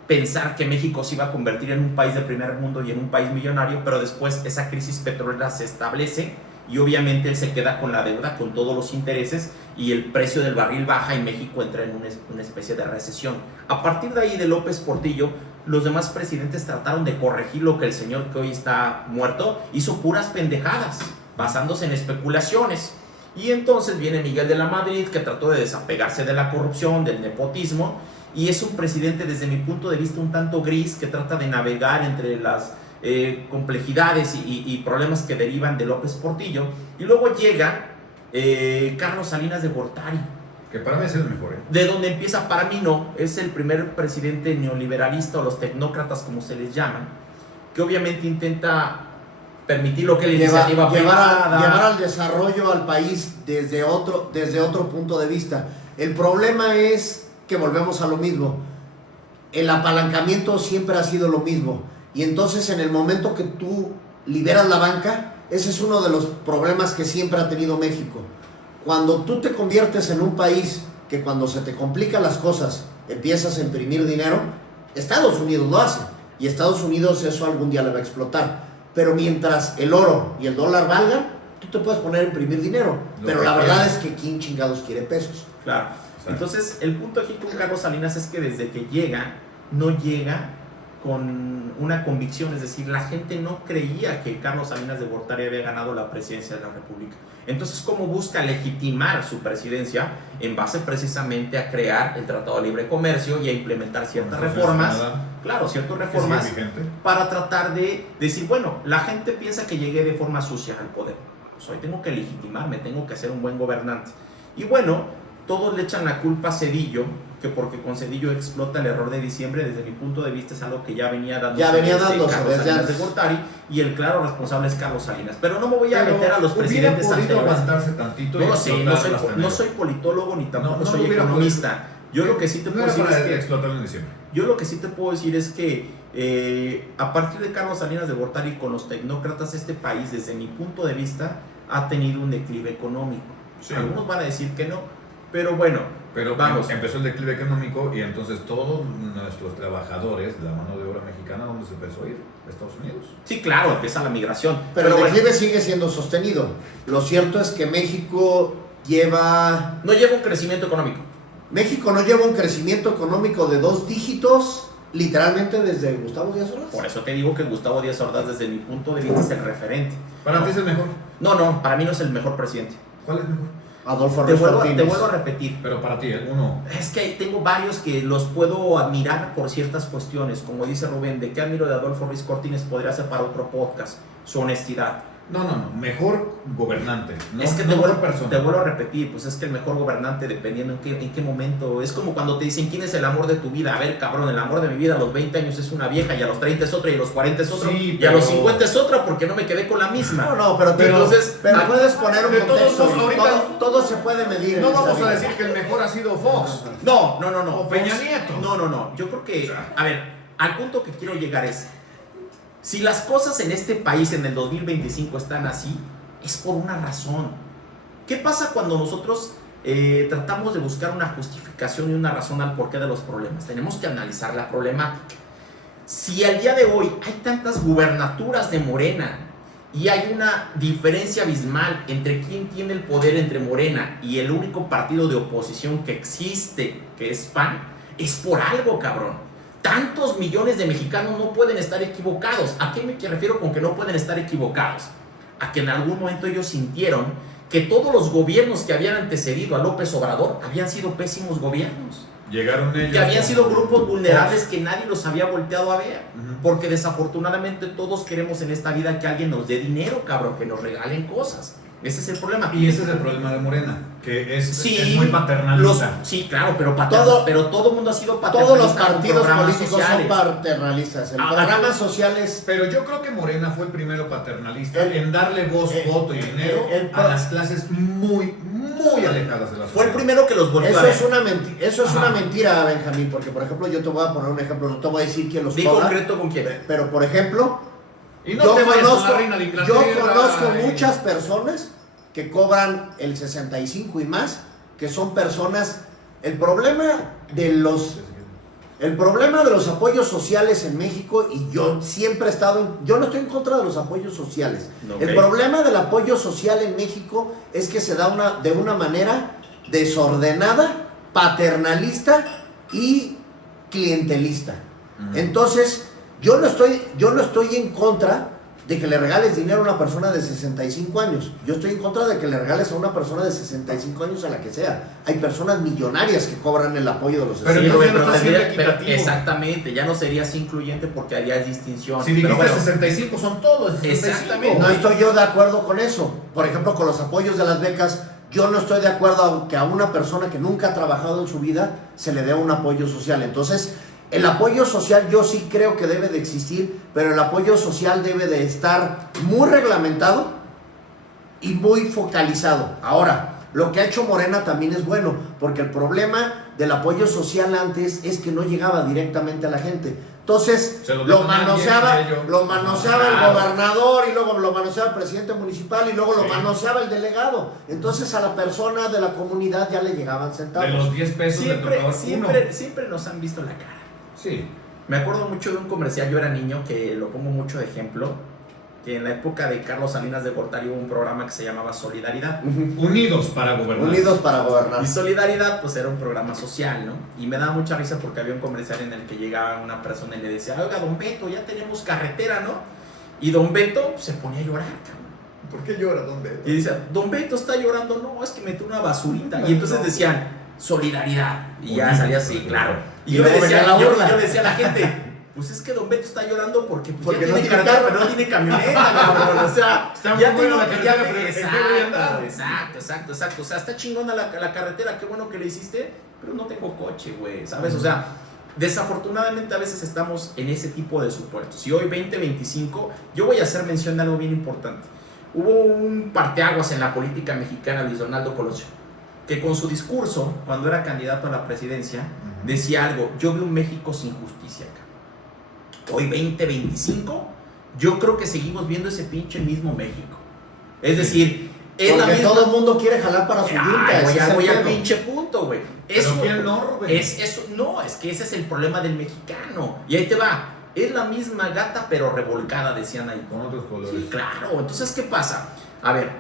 pensar que México se iba a convertir en un país de primer mundo y en un país millonario, pero después esa crisis petrolera se establece y obviamente él se queda con la deuda, con todos los intereses, y el precio del barril baja y México entra en una especie de recesión. A partir de ahí, de López Portillo, los demás presidentes trataron de corregir lo que el señor, que hoy está muerto, hizo puras pendejadas, basándose en especulaciones. Y entonces viene Miguel de la Madrid, que trató de desapegarse de la corrupción, del nepotismo, y es un presidente desde mi punto de vista un tanto gris que trata de navegar entre las complejidades y problemas que derivan de López Portillo, y luego llega Carlos Salinas de Gortari, que para mí es el mejor. De donde empieza, para mí no, es el primer presidente neoliberalista, o los tecnócratas como se les llama, que obviamente intenta permitir lo que la iniciativa privada, llevar al desarrollo al país desde otro punto de vista. El problema es que volvemos a lo mismo. El apalancamiento siempre ha sido lo mismo, y entonces en el momento que tú liberas la banca, ese es uno de los problemas que siempre ha tenido México. Cuando tú te conviertes en un país que cuando se te complican las cosas empiezas a imprimir dinero, Estados Unidos lo hace, y Estados Unidos eso algún día le va a explotar. Pero mientras el oro y el dólar valgan, tú te puedes poner a imprimir dinero. Pero la verdad es que ¿quién chingados quiere pesos? Claro. Entonces, el punto aquí con Carlos Salinas es que desde que llega, no llega con una convicción, es decir, la gente no creía que Carlos Salinas de Gortari había ganado la presidencia de la República. Entonces, ¿cómo busca legitimar su presidencia? En base precisamente a crear el Tratado de Libre Comercio y a implementar ciertas reformas, ciertas reformas para tratar de decir, bueno, la gente piensa que llegué de forma sucia al poder, pues hoy tengo que legitimarme, tengo que ser un buen gobernante. Y bueno, todos le echan la culpa a Zedillo, que porque con Zedillo explota el error de diciembre. Desde mi punto de vista es algo que ya venía dándose Carlos Salinas de Gortari, y el claro responsable es Carlos Salinas. Pero no me voy a meter a los presidentes anteriores. Aguantarse tantito. No lo sé, no soy politólogo ni tampoco soy economista. Yo lo que sí te puedo decir es que explotarlo en diciembre. Yo lo que sí te puedo decir es que a partir de Carlos Salinas de Gortari con los tecnócratas, este país, desde mi punto de vista, ha tenido un declive económico. Sí. Algunos van a decir que no, pero bueno. Pero vamos, empezó el declive económico, y entonces todos nuestros trabajadores, la mano de obra mexicana, ¿dónde se empezó a ir? ¿A Estados Unidos? Sí, claro, empieza la migración. Pero el declive sigue siendo sostenido. Lo cierto es que México no lleva un crecimiento económico. México no lleva un crecimiento económico de 2 dígitos, literalmente desde Gustavo Díaz Ordaz. Por eso te digo que Gustavo Díaz Ordaz, desde mi punto de vista, es el referente. ¿Para ti es el mejor? No, para mí no es el mejor presidente. ¿Cuál es mejor? Adolfo Ruiz Cortines. Te vuelvo a repetir. Pero para ti, uno. Es que tengo varios que los puedo admirar por ciertas cuestiones. Como dice Rubén, ¿de qué admiro de Adolfo Ruiz Cortines? Podría ser para otro podcast. Su honestidad. No, mejor gobernante. No, es que te vuelvo a repetir, pues es que el mejor gobernante, dependiendo en qué momento, es como cuando te dicen quién es el amor de tu vida. A ver, cabrón, el amor de mi vida a los 20 años es una vieja, y a los 30 es otra, y a los 40 es otra, sí, y a los 50 es otra, porque no me quedé con la misma. Pero puedes poner un contexto. Todo se puede medir. No vamos a decir que el mejor ha sido Fox. No. O Peña Nieto. No. Yo creo que, a ver, al punto que quiero llegar es, si las cosas en este país en el 2025 están así, es por una razón. ¿Qué pasa cuando nosotros tratamos de buscar una justificación y una razón al porqué de los problemas? Tenemos que analizar la problemática. Si al día de hoy hay tantas gubernaturas de Morena y hay una diferencia abismal entre quién tiene el poder entre Morena y el único partido de oposición que existe, que es PAN, es por algo, cabrón. Tantos millones de mexicanos no pueden estar equivocados. ¿A qué me refiero con que no pueden estar equivocados? A que en algún momento ellos sintieron que todos los gobiernos que habían antecedido a López Obrador habían sido pésimos gobiernos. Llegaron ellos. Que habían sido grupos vulnerables que nadie los había volteado a ver. Porque desafortunadamente todos queremos en esta vida que alguien nos dé dinero, cabrón, que nos regalen cosas. Ese es el problema. Y ese es el problema de Morena, que es muy paternalista. Sí, claro, pero todo el mundo ha sido paternalista. Todos los partidos políticos son paternalistas. El programa social es... Pero yo creo que Morena fue el primero paternalista en darle voz, voto y dinero a las clases muy alejadas de la sociedad. Fue el primero que los volvió a ver. Eso es una mentira, Benjamín, porque por ejemplo yo te voy a poner un ejemplo, no te voy a decir quién los cobra. Di concreto con quién. Pero por ejemplo... Y no te vayas con la reina de Inglaterra. Yo conozco muchas personas que cobran el 65 y más, que son personas... El problema de los apoyos sociales en México, y yo siempre he estado... Yo no estoy en contra de los apoyos sociales. Okay. El problema del apoyo social en México es que se da de una manera desordenada, paternalista y clientelista. Entonces... Yo no estoy en contra de que le regales dinero a una persona de 65 años. Yo estoy en contra de que le regales a una persona de 65 años a la que sea. Hay personas millonarias que cobran el apoyo de los 65. Exactamente, ya no serías incluyente porque harías distinción. Si dijiste 65, son todos 65. Exactamente. No estoy yo de acuerdo con eso. Por ejemplo, con los apoyos de las becas, yo no estoy de acuerdo que a una persona que nunca ha trabajado en su vida se le dé un apoyo social. Entonces, el apoyo social yo sí creo que debe de existir, pero el apoyo social debe de estar muy reglamentado y muy focalizado. Ahora, lo que ha hecho Morena también es bueno, porque el problema del apoyo social antes es que no llegaba directamente a la gente. Entonces, lo manoseaba el gobernador, y luego lo manoseaba el presidente municipal, y luego lo manoseaba el delegado. Entonces, a la persona de la comunidad ya le llegaban centavos. De los 10 pesos siempre nos han visto la cara. Sí. Me acuerdo mucho de un comercial, yo era niño, que lo pongo mucho de ejemplo, que en la época de Carlos Salinas de Gortari hubo un programa que se llamaba Solidaridad. Unidos para gobernar. Unidos para gobernar. Y Solidaridad pues era un programa social, ¿no? Y me daba mucha risa porque había un comercial en el que llegaba una persona y le decía, oiga, don Beto, ya tenemos carretera, ¿no? Y don Beto se ponía a llorar, cabrón. ¿Por qué llora don Beto? Y dice, don Beto está llorando, no, es que metió una basurita. Y entonces decían, solidaridad. Y ya salía así, claro. Y yo le decía a la gente, pues es que don Beto está llorando porque no tiene tiene carretera, carro, pero no tiene camioneta, cabrón. O sea, está ya muy buena la tiene carretera, exacto. O sea, está chingona la carretera, qué bueno que le hiciste, pero no tengo coche, güey, ¿sabes? O sea, desafortunadamente a veces estamos en ese tipo de supuestos. Y hoy 2025, yo voy a hacer mención de algo bien importante. Hubo un parteaguas en la política mexicana, Luis Donaldo Colosio, que con su discurso, cuando era candidato a la presidencia, decía algo, yo veo un México sin justicia acá. Hoy 2025, yo creo que seguimos viendo ese pinche mismo México. Es decir, es la misma... todo el mundo quiere jalar para su yunta. Voy al pinche punto, güey. Eso, güey. No, es que ese es el problema del mexicano. Y ahí te va. Es la misma gata, pero revolcada, decían ahí. Con otros colores. Sí, claro. Entonces, ¿qué pasa? A ver,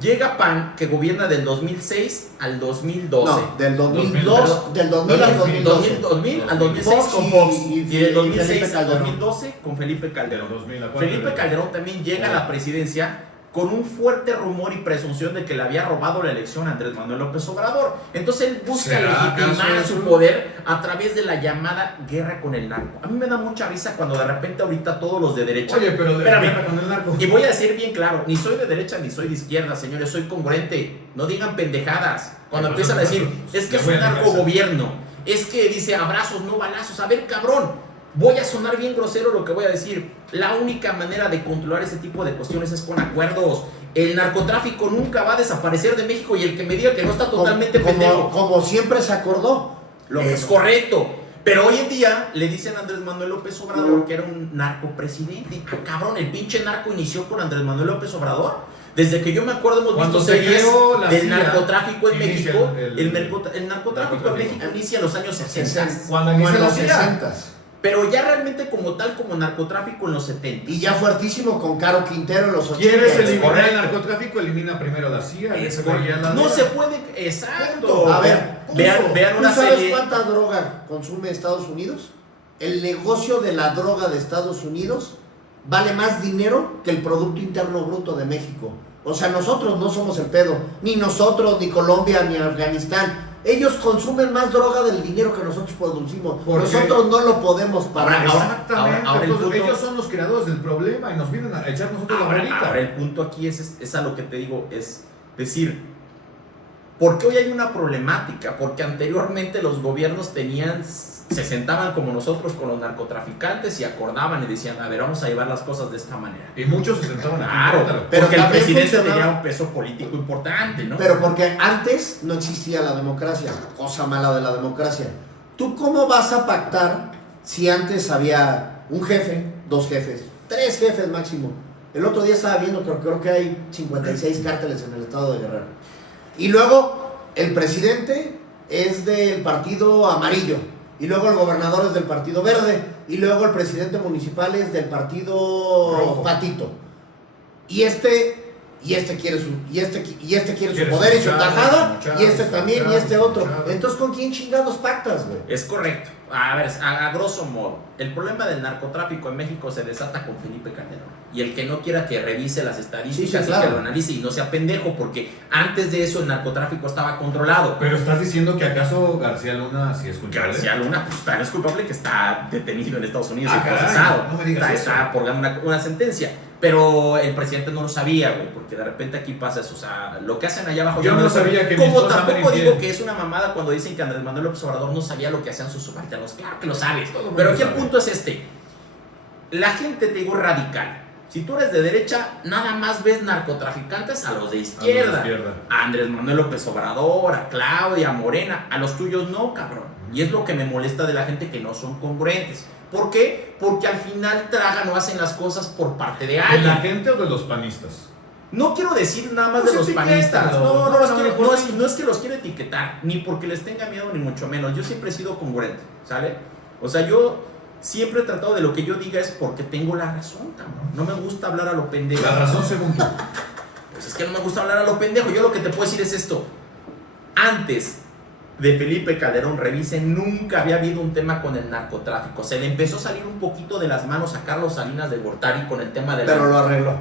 llega PAN, que gobierna del 2006 al 2012. No, del 2002, del 2000 al 2012. 2000 al 2006 con Fox. Y del 2006 al Calderón. 2012 con Felipe Calderón. 2000 a Felipe Calderón también llega a la presidencia con un fuerte rumor y presunción de que le había robado la elección a Andrés Manuel López Obrador. Entonces él busca legitimar su poder a través de la llamada guerra con el narco. A mí me da mucha risa cuando de repente ahorita todos los de derecha... Oye, pero de guerra con el narco. Y voy a decir bien claro, ni soy de derecha ni soy de izquierda, señores, soy congruente. No digan pendejadas. Cuando empiezan a decir, es que es un narco gobierno, es que dice abrazos, no balazos. A ver, cabrón. Voy a sonar bien grosero lo que voy a decir. La única manera de controlar ese tipo de cuestiones es con acuerdos. El narcotráfico nunca va a desaparecer de México y el que me diga que no está totalmente pendejo. Como siempre se acordó. Es correcto. Pero hoy en día le dicen a Andrés Manuel López Obrador que era un narcopresidente. Cabrón, el pinche narco inició con Andrés Manuel López Obrador. Desde que yo me acuerdo hemos visto series del narcotráfico en México. El narcotráfico en México inicia en los años 60. Cuando inicia en los la CIA. 60. Pero ya realmente como tal, como narcotráfico en los 70. Y ya fuertísimo con Caro Quintero en los 80. ¿Quieres eliminar el narcotráfico? Elimina primero la CIA. No se puede... Exacto. A ver, vean una ¿tú sabes serie... cuánta droga consume Estados Unidos? El negocio de la droga de Estados Unidos vale más dinero que el Producto Interno Bruto de México. O sea, nosotros no somos el pedo. Ni nosotros, ni Colombia, ni Afganistán. Ellos consumen más droga del dinero que nosotros producimos. Nosotros no lo podemos pagar. Ahora ellos son los creadores del problema y nos vienen a echar nosotros la varita. Ahora el punto aquí es a lo que te digo, es decir, ¿por qué hoy hay una problemática? Porque anteriormente los gobiernos se sentaban como nosotros con los narcotraficantes y acordaban y decían, a ver, vamos a llevar las cosas de esta manera. Y muchos se sentaban claro, pero porque el presidente tenía un peso político importante, ¿no? Pero porque antes no existía la democracia, cosa mala de la democracia. ¿Tú cómo vas a pactar si antes había un jefe, 2 jefes, 3 jefes máximo? El otro día estaba viendo, creo que hay 56 cárteles en el estado de Guerrero. Y luego el presidente es del partido amarillo. Y luego el gobernador es del partido verde. Y luego el presidente municipal es del partido rojo. Patito. Y este quiere su poder y su tajada. Y este también, y este otro. Entonces, ¿con quién chingados pactas, güey? Es correcto. A ver, a grosso modo, el problema del narcotráfico en México se desata con Felipe Calderón. Y el que no quiera que revise las estadísticas y que lo analice y no sea pendejo, porque antes de eso el narcotráfico estaba controlado. Pero estás diciendo que acaso García Luna sí es culpable. García Luna, pues tan es culpable que está detenido en Estados Unidos y procesado. No me digas está por ganar una sentencia. Pero el presidente no lo sabía, güey, porque de repente aquí pasa eso. O sea, lo que hacen allá abajo. Yo no sabía que como tampoco digo que es una mamada cuando dicen que Andrés Manuel López Obrador no sabía lo que hacían sus subalternos. Claro que lo sabes. Pero aquí el punto es este. La gente, te digo, radical. Si tú eres de derecha, nada más ves narcotraficantes a los de izquierda. A Andrés Manuel López Obrador, a Claudia, a Morena. A los tuyos no, cabrón. Y es lo que me molesta de la gente, que no son congruentes. ¿Por qué? Porque al final tragan o hacen las cosas por parte de alguien. ¿De la gente o de los panistas? No quiero decir nada más de los panistas. No es que los quiera etiquetar, ni porque les tenga miedo, ni mucho menos. Yo siempre he sido congruente, ¿sale? O sea, yo siempre he tratado de lo que yo diga es porque tengo la razón, cabrón. No me gusta hablar a lo pendejo. La razón según tú. Pues es que no me gusta hablar a lo pendejo. Yo lo que te puedo decir es esto. Antes de Felipe Calderón, revisen, nunca había habido un tema con el narcotráfico. Se le empezó a salir un poquito de las manos a Carlos Salinas de Gortari con el tema de Pero lo arregló.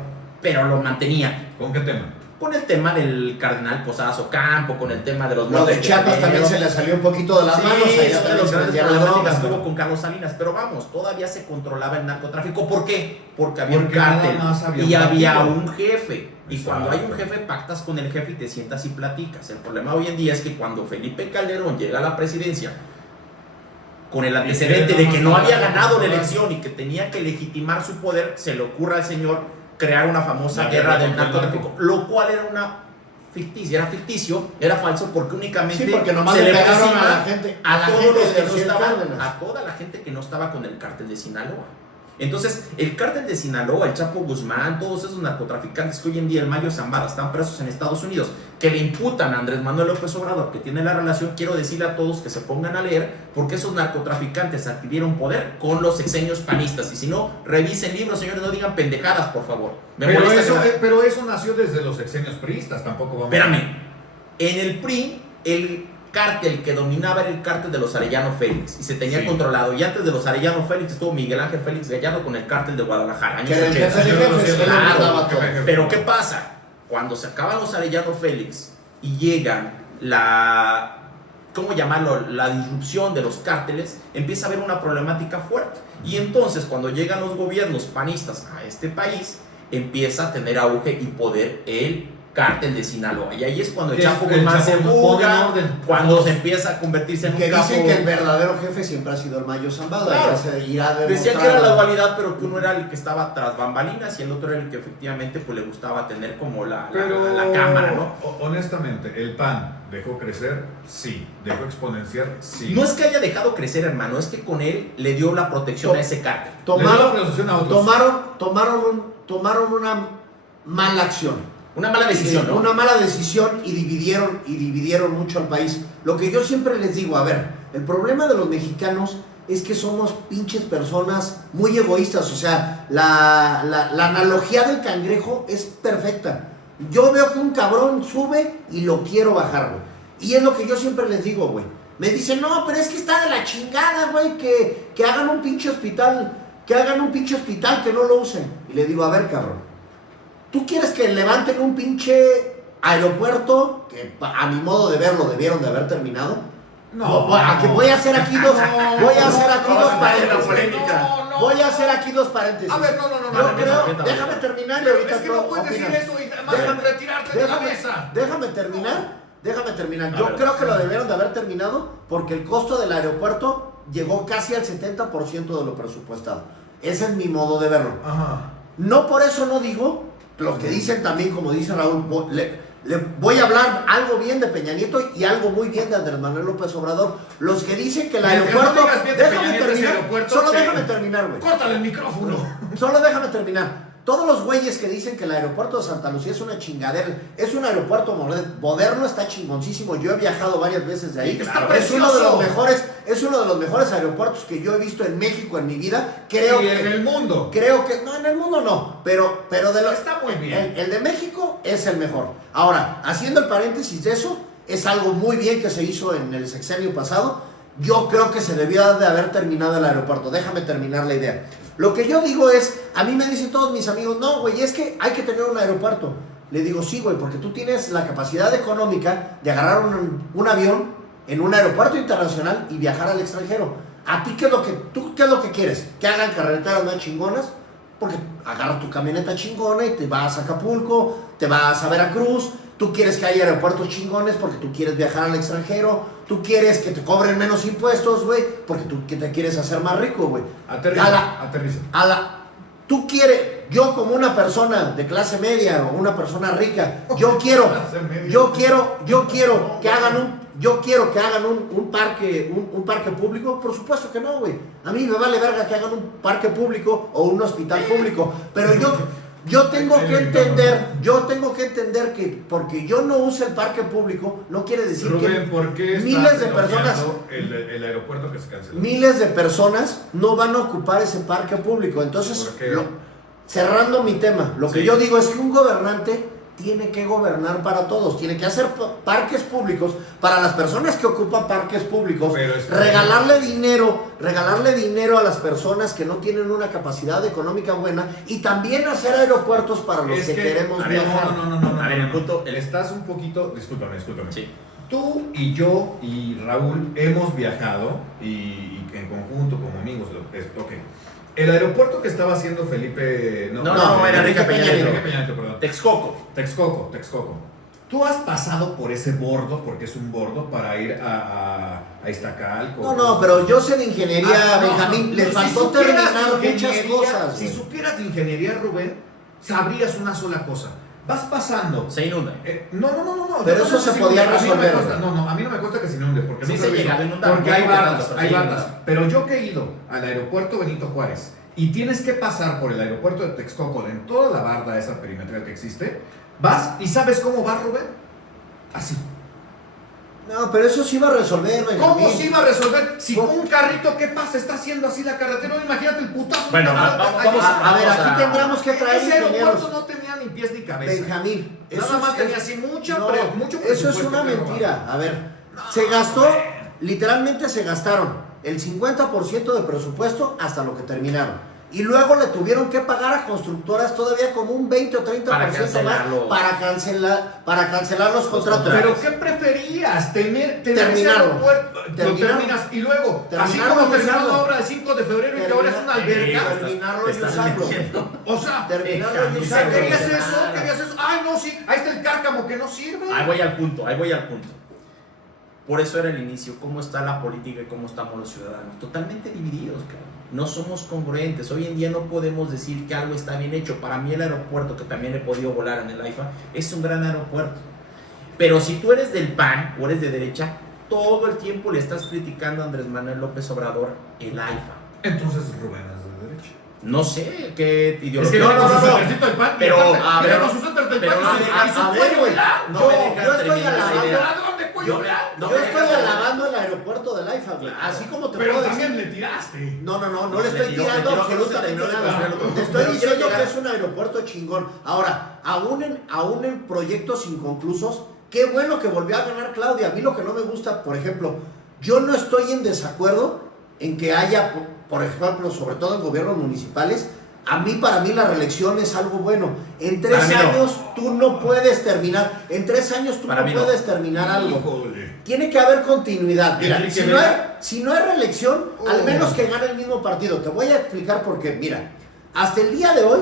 Pero lo mantenía. ¿Con qué tema? Con el tema del cardenal Posadas Ocampo, con el tema de los... Lo de Chiapas también se le salió un poquito de las manos. Sí, eso de los grandes problemáticas tuvo con Carlos Salinas. Pero vamos, todavía se controlaba el narcotráfico. ¿Por qué? Porque había un cártel y había un jefe. Y cuando hay un jefe, pactas con el jefe y te sientas y platicas. El problema hoy en día es que cuando Felipe Calderón llega a la presidencia, con el antecedente de que no había ganado la elección y que tenía que legitimar su poder, se le ocurre al señor crear una famosa guerra del narcotráfico, lo cual era una ficticia, era ficticio, era falso, porque únicamente se le pegaron a la gente, a toda la gente que no estaba con el cártel de Sinaloa. Entonces, el cártel de Sinaloa, el Chapo Guzmán, todos esos narcotraficantes que hoy en día, el Mayo Zambada, están presos en Estados Unidos, que le imputan a Andrés Manuel López Obrador, que tiene la relación, quiero decirle a todos que se pongan a leer, porque esos narcotraficantes adquirieron poder con los sexenios panistas. Y si no, revisen libros, señores, no digan pendejadas, por favor. Pero eso nació desde los sexenios priistas, tampoco vamos... Espérame, en el PRI, el cártel que dominaba era el cártel de los Arellano Félix y se tenía controlado, y antes de los Arellano Félix estuvo Miguel Ángel Félix Gallardo con el cártel de Guadalajara, años 80. Pero ¿qué pasa? Cuando se acaban los Arellano Félix y llega la, ¿cómo llamarlo?, la disrupción de los cárteles, empieza a haber una problemática fuerte, y entonces cuando llegan los gobiernos panistas a este país, empieza a tener auge y poder el cártel de Sinaloa, y ahí es cuando el Chapo Guzmán se fuga, cuando se empieza a convertirse en un capo. Dicen que el verdadero jefe siempre ha sido el Mayo Zambada. Claro. Decían que era la dualidad, pero que uno era el que estaba tras bambalinas y el otro era el que efectivamente pues le gustaba tener como la cámara, ¿no? Honestamente, ¿el PAN dejó crecer? Sí. ¿Dejó exponenciar? Sí. No es que haya dejado crecer, hermano, es que con él le dio la protección a ese cártel. Tomaron una mala acción. Una mala decisión, ¿no? Una mala decisión y dividieron mucho al país. Lo que yo siempre les digo, a ver, el problema de los mexicanos es que somos pinches personas muy egoístas. O sea, la analogía del cangrejo es perfecta. Yo veo que un cabrón sube y lo quiero bajar, güey. Y es lo que yo siempre les digo, güey. Me dicen, no, pero es que está de la chingada, güey, que hagan un pinche hospital, que no lo usen. Y le digo, a ver, cabrón, ¿tú quieres que levanten un pinche aeropuerto que a mi modo de verlo debieron de haber terminado? No. Voy a hacer aquí dos paréntesis. A ver, no. Déjame terminar y ahorita es que no puedes decir eso y además retirarte de la mesa. Déjame terminar. Yo creo que lo debieron de haber terminado porque el costo del aeropuerto llegó casi al 70% de lo presupuestado. Ese es mi modo de verlo. Ajá. No por eso no digo lo que dicen también, como dice Raúl, le voy a hablar algo bien de Peña Nieto y algo muy bien de Andrés Manuel López Obrador. Los que dicen que el aeropuerto... Déjame terminar, güey. Córtale el micrófono. Solo déjame terminar. Todos los güeyes que dicen que el aeropuerto de Santa Lucía es una chingadera, es un aeropuerto moderno, está chingoncísimo. Yo he viajado varias veces de ahí. Claro, es uno de los mejores aeropuertos que yo he visto en México en mi vida. Creo que en el mundo. Creo que no, en el mundo no, pero está muy bien. El de México es el mejor. Ahora, haciendo el paréntesis de eso, es algo muy bien que se hizo en el sexenio pasado. yo creo que se debió de haber terminado el aeropuerto. Déjame terminar la idea. Lo que yo digo es, a mí me dicen todos mis amigos, no, güey, es que hay que tener un aeropuerto. Le digo, sí, güey, porque tú tienes la capacidad económica de agarrar un avión en un aeropuerto internacional y viajar al extranjero. ¿A ti qué es lo que quieres? ¿Que hagan carreteras más chingonas? Porque agarras tu camioneta chingona y te vas a Acapulco, te vas a Veracruz. Tú quieres que haya aeropuertos chingones porque tú quieres viajar al extranjero. Tú quieres que te cobren menos impuestos, güey, porque tú que te quieres hacer más rico, güey. Aterriza. Tú quieres, yo como una persona de clase media o una persona rica, yo quiero que hagan un parque público. Por supuesto que no, güey. A mí me vale verga que hagan un parque público o un hospital público, pero yo tengo que entender que porque yo no use el parque público no quiere decir Rubén, que ¿por qué miles de personas el aeropuerto que se canceló? Miles de personas no van a ocupar ese parque público. Entonces, cerrando mi tema, lo que yo digo es que un gobernante tiene que gobernar para todos, tiene que hacer parques públicos para las personas que ocupan parques públicos, regalarle dinero a las personas que no tienen una capacidad económica buena y también hacer aeropuertos para los que queremos viajar. No. A ver, el punto, estás un poquito, discúlpame. Sí. Tú y yo y Raúl hemos viajado y en conjunto como amigos, ok. El aeropuerto que estaba haciendo Felipe... No, era Enrique Peña Nieto, perdón. Texcoco. ¿Tú has pasado por ese bordo, porque es un bordo, para ir a Iztacalco? No, pero yo sé de ingeniería, Benjamín, les faltó terminar muchas cosas. Si supieras de ingeniería, Rubén, sabrías una sola cosa. Vas pasando. Se inunda. No. Pero eso se podía resolver. A mí no me cuesta que se inunde. Porque sí, se llega a inundar. Porque hay bardas. Pero yo que he ido al aeropuerto Benito Juárez y tienes que pasar por el aeropuerto de Texcoco, en toda la barda esa perimetral que existe, vas y ¿sabes cómo va, Rubén? Así. No, pero eso sí iba a resolver, Benjamín. ¿Cómo sí iba a resolver? Si un carrito, ¿qué pasa? Está haciendo así la carretera. Imagínate el putazo. Bueno, vamos a ver, aquí tendríamos que traer ese aeropuerto no tenía ni pies ni cabeza. Benjamín, nada más tenía así mucho eso es una mentira. A ver, se gastó, literalmente se gastaron el 50% de presupuesto hasta lo que terminaron. Y luego le tuvieron que pagar a constructoras todavía como un 20 o 30% más para cancelar los contratos. ¿Pero qué preferías? ¿Tener terminarlo? Lo terminas y luego, así como terminó la obra de 5 de febrero y que ahora es una alberca. Terminarlo y usarlo. O sea, terminarlo y usarlo. ¿Querías eso? Ay, no, sí, ahí está el cárcamo que no sirve. Ahí voy al punto. Por eso era el inicio, cómo está la política y cómo estamos los ciudadanos. Totalmente divididos, cabrón. No somos congruentes. Hoy en día no podemos decir que algo está bien hecho. Para mí el aeropuerto, que también he podido volar en el AIFA, es un gran aeropuerto. Pero si tú eres del PAN o eres de derecha, todo el tiempo le estás criticando a Andrés Manuel López Obrador el AIFA. Entonces Rubén es de derecha. No sé qué ideología. Es que no, del PAN, pero a ver, güey. Yo estoy alabando el aeropuerto del AIFA, güey. Así como te pero puedo también decir. le tiraste. No le estoy tirando absolutamente nada. Te estoy diciendo que es un aeropuerto chingón. Ahora, aún en proyectos inconclusos, qué bueno que volvió a ganar Claudia. A mí lo que no me gusta, por ejemplo, yo no estoy en desacuerdo en que haya, por ejemplo, sobre todo en gobiernos municipales, para mí la reelección es algo bueno. En 3 años tú no puedes terminar. En 3 años tú no puedes terminar algo. Híjole. Tiene que haber continuidad. Mira, si no hay reelección, al menos que gane el mismo partido. Te voy a explicar por qué. Mira, hasta el día de hoy,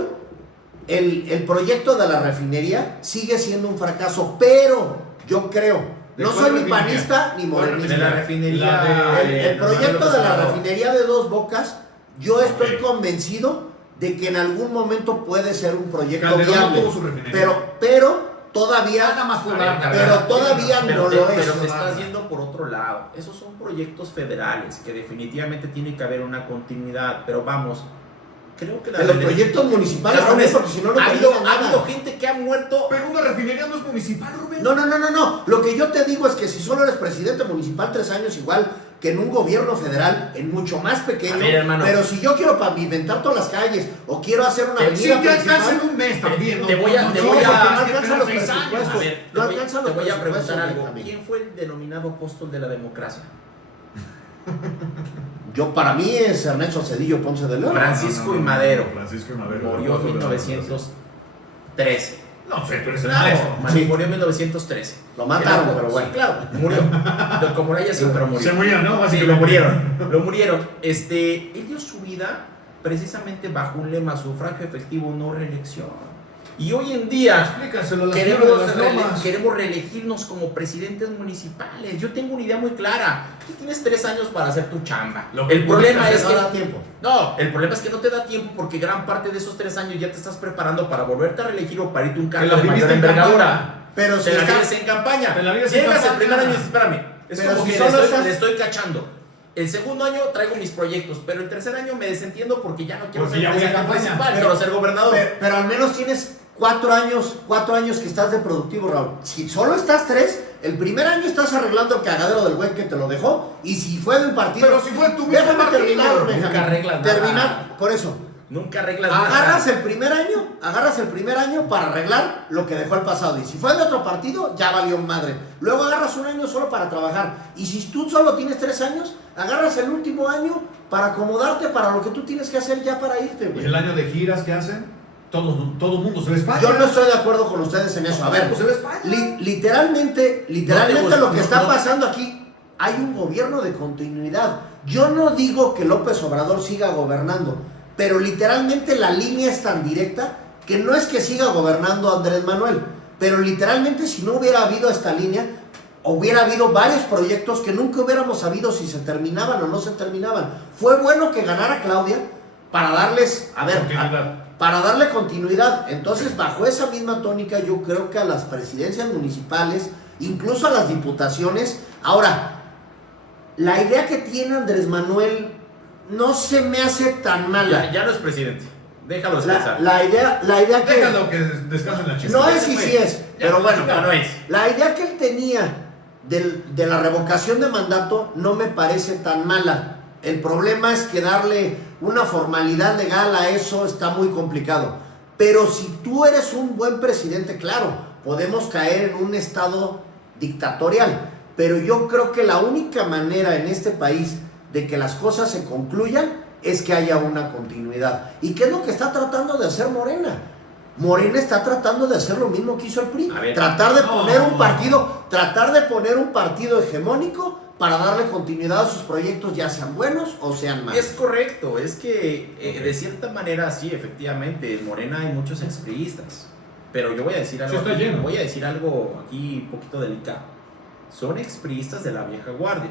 el proyecto de la refinería sigue siendo un fracaso, pero yo creo, no soy ni panista ni morenista. De la refinería. El proyecto de la refinería de Dos Bocas, yo estoy convencido de que en algún momento puede ser un proyecto viable, pero todavía no lo es. Pero te estás yendo por otro lado. Esos son proyectos federales que definitivamente tiene que haber una continuidad, pero vamos, creo que de los proyectos municipales también, porque si no ha habido gente que ha muerto. Pero una refinería no es municipal, Rubén. No. Lo que yo te digo es que si solo eres presidente municipal 3 años, igual que en un gobierno federal, en mucho más pequeño. Ver, hermano, pero si yo quiero pavimentar todas las calles o quiero hacer una avenida principal, en un mes también. Te voy a preguntar algo. También. ¿Quién fue el denominado apóstol de la democracia? Para mí es Ernesto Zedillo Ponce de León. Francisco y Madero. Francisco y Madero. Murió en 1913. No sé, tú eres el Claro, maestro. murió en 1913. Lo mataron, pero bueno. Sí, claro, murió. Como lo haya sido, pero murió. Se murió, ¿no? Sí, lo murieron. Él dio su vida precisamente bajo un lema: sufragio efectivo, no reelección. Y hoy en día queremos reelegirnos como presidentes municipales. Yo tengo una idea muy clara. Tú tienes 3 años para hacer tu chamba. El problema es que no da tiempo. No, el problema es que no te da tiempo porque gran parte de esos 3 años ya te estás preparando para volverte a reelegir o para irte un cargo de mayor envergadura. Pero te la vives en campaña. Llegas el primer año y dices, espérame, es como que le estoy cachando. El segundo año traigo mis proyectos, pero el tercer año me desentiendo porque ya no quiero ser presidente municipal, quiero ser gobernador. Pero al menos tienes 4 años que estás de productivo, Raúl. Si solo estás 3, el primer año estás arreglando el cagadero del güey que te lo dejó. Y si fue de un partido. Pero si fue tu mismo déjame partido. terminar, Nunca arreglas nada. Por eso. Nunca arreglas agarras el primer año para arreglar lo que dejó el pasado. Y si fue de otro partido, ya valió madre. Luego agarras un año solo para trabajar. Y si tú solo tienes 3 años, agarras el último año para acomodarte para lo que tú tienes que hacer ya para irte, güey. ¿Y el año de giras que hacen? Todo el mundo se ve España. Yo no estoy de acuerdo con ustedes en eso. A ver, se ve España. Literalmente lo que está pasando aquí, hay un gobierno de continuidad. Yo no digo que López Obrador siga gobernando, pero literalmente la línea es tan directa que no es que siga gobernando Andrés Manuel, pero literalmente si no hubiera habido esta línea, hubiera habido varios proyectos que nunca hubiéramos sabido si se terminaban o no se terminaban. Fue bueno que ganara Claudia para darles, para darle continuidad. Entonces, bajo esa misma tónica, yo creo que a las presidencias municipales, incluso a las diputaciones, ahora, la idea que tiene Andrés Manuel no se me hace tan mala. Ya no es presidente. Déjalo descansar. La idea que... Déjalo que descanse en la chispa. No es y sí es, pero bueno, no es. La idea que él tenía de la revocación de mandato no me parece tan mala. El problema es que darle una formalidad legal a eso está muy complicado. Pero si tú eres un buen presidente, claro, podemos caer en un estado dictatorial. Pero yo creo que la única manera en este país de que las cosas se concluyan es que haya una continuidad. ¿Y qué es lo que está tratando de hacer Morena? Morena está tratando de hacer lo mismo que hizo el PRI. Tratar de poner un partido hegemónico para darle continuidad a sus proyectos, ya sean buenos o sean malos. Es correcto, es que de cierta manera sí, efectivamente, en Morena hay muchos expriistas. Pero yo voy a decir algo, aquí un poquito delicado. Son expriistas de la vieja guardia,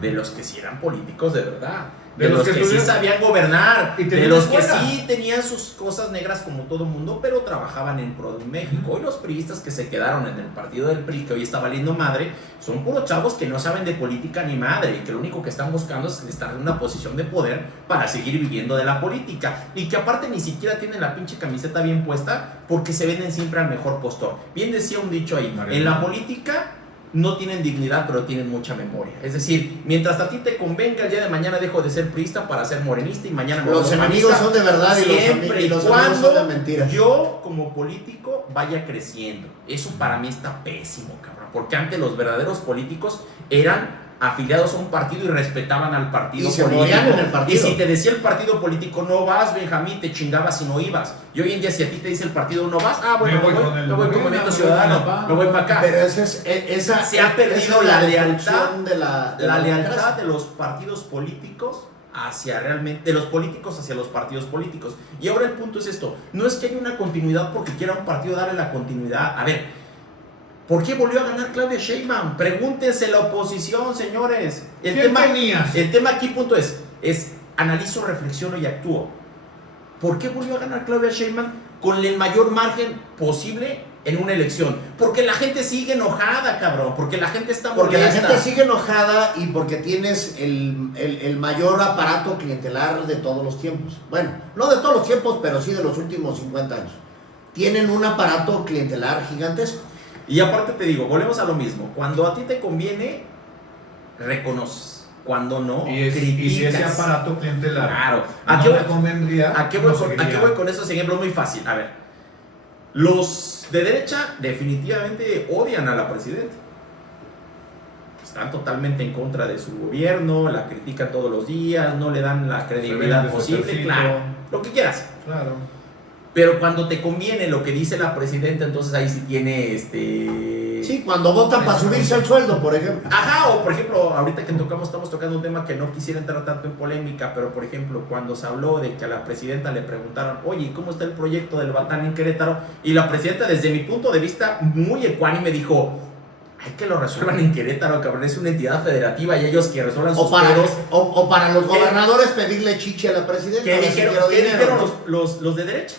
de los que sí eran políticos de verdad, de los que sí sabían gobernar, de los que sí tenían sus cosas negras como todo mundo, pero trabajaban en pro de México. Hoy los priistas que se quedaron en el partido del PRI, que hoy está valiendo madre, son puros chavos que no saben de política ni madre, y que lo único que están buscando es estar en una posición de poder para seguir viviendo de la política, y que aparte ni siquiera tienen la pinche camiseta bien puesta, porque se venden siempre al mejor postor. Bien decía un dicho ahí, en la política no tienen dignidad, pero tienen mucha memoria. Es decir, mientras a ti te convenga, el día de mañana dejo de ser priista para ser morenista y mañana me los enemigos son de verdad siempre y los amigos son de mentira. Yo como político vaya creciendo. Eso para mí está pésimo, cabrón, porque antes los verdaderos políticos eran afiliados a un partido y respetaban al partido político. En el partido. Y si te decía el partido político no vas, Benjamín, te chingabas si no ibas. Y hoy en día si a ti te dice el partido no vas, bueno, me voy con Movimiento Ciudadano, me voy para acá. Pero esa se ha perdido la lealtad de lealtad de los partidos políticos de los políticos hacia los partidos políticos. Y ahora el punto es esto, no es que haya una continuidad porque quiera un partido darle la continuidad. A ver, ¿por qué volvió a ganar Claudia Sheinbaum? Pregúntense la oposición, señores. El tema aquí, punto es analizo, reflexiono y actúo. ¿Por qué volvió a ganar Claudia Sheinbaum con el mayor margen posible en una elección? Porque la gente sigue enojada, cabrón. Porque la gente está molesta. Porque la gente sigue enojada y porque tienes el mayor aparato clientelar de todos los tiempos. Bueno, no de todos los tiempos, pero sí de los últimos 50 años. Tienen un aparato clientelar gigantesco. Y aparte te digo, volvemos a lo mismo. Cuando a ti te conviene, reconoces. Cuando no, criticas. Y si ese aparato clientelar claro. no me convendría, ¿A qué voy con esos ejemplos? Muy fácil. A ver, los de derecha definitivamente odian a la presidenta. están totalmente en contra de su gobierno, la critican todos los días, no le dan la credibilidad posible, claro, lo que quieras. Claro. Pero cuando te conviene lo que dice la presidenta, entonces ahí sí tiene Sí, cuando votan para subirse el sueldo, por ejemplo. Ajá, o por ejemplo, ahorita que estamos tocando un tema que no quisiera entrar tanto en polémica, pero por ejemplo, cuando se habló de que a la presidenta le preguntaron, oye, ¿cómo está el proyecto del Batán en Querétaro? Y la presidenta, desde mi punto de vista, muy ecuánime, dijo, hay que lo resuelvan en Querétaro, cabrón, es una entidad federativa y ellos que resuelvan sus pedos. O para los gobernadores pedirle chiche a la presidenta. ¿Qué dijeron los de derecha?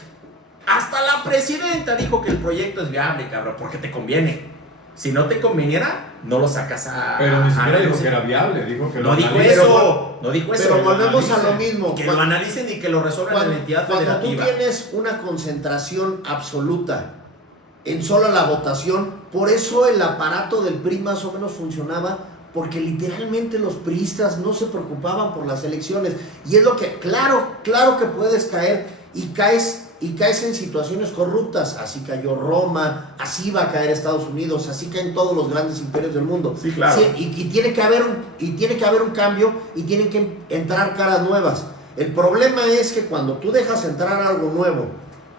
Hasta la presidenta dijo que el proyecto es viable, cabrón, porque te conviene. Si no te conveniera, no lo sacas a... Pero ni siquiera dijo que era viable, dijo que no dijo eso. Pero volvemos a lo mismo. Que lo analicen y que lo resuelvan en la entidad federativa. Cuando tú tienes una concentración absoluta en solo la votación, por eso el aparato del PRI más o menos funcionaba, porque literalmente los priistas no se preocupaban por las elecciones. Y es lo que, claro que puedes caer y caes en situaciones corruptas. Así cayó Roma, así va a caer Estados Unidos, así caen todos los grandes imperios del mundo. Sí, claro. Sí, y tiene que haber un cambio y tienen que entrar caras nuevas. El problema es que cuando tú dejas entrar algo nuevo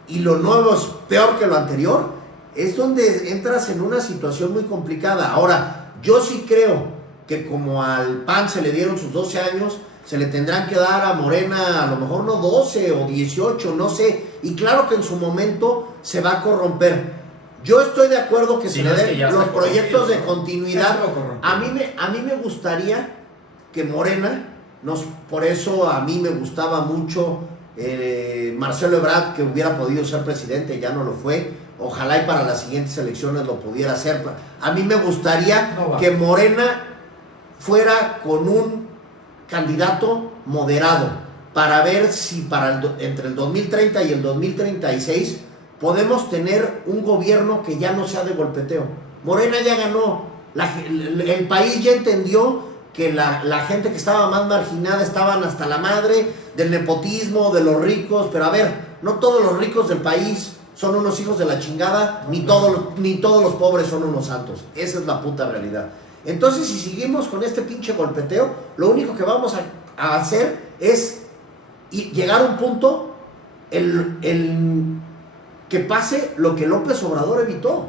y lo nuevo es peor que lo anterior, es donde entras en una situación muy complicada. Ahora, yo sí creo que como al PAN se le dieron sus 12 años, se le tendrán que dar a Morena a lo mejor no 12 o 18, no sé. Y claro que en su momento se va a corromper. Yo estoy de acuerdo que se le den los proyectos de continuidad. A mí me gustaría que Morena, por eso a mí me gustaba mucho Marcelo Ebrard, que hubiera podido ser presidente, ya no lo fue. Ojalá y para las siguientes elecciones lo pudiera hacer. A mí me gustaría que Morena fuera con un candidato moderado para ver si entre el 2030 y el 2036 podemos tener un gobierno que ya no sea de golpeteo. Morena ya ganó, el país ya entendió que la gente que estaba más marginada estaban hasta la madre del nepotismo, de los ricos, pero a ver, no todos los ricos del país son unos hijos de la chingada, ni todos los pobres son unos santos. Esa es la puta realidad. Entonces, si seguimos con este pinche golpeteo, lo único que vamos a hacer es llegar a un punto que pase lo que López Obrador evitó.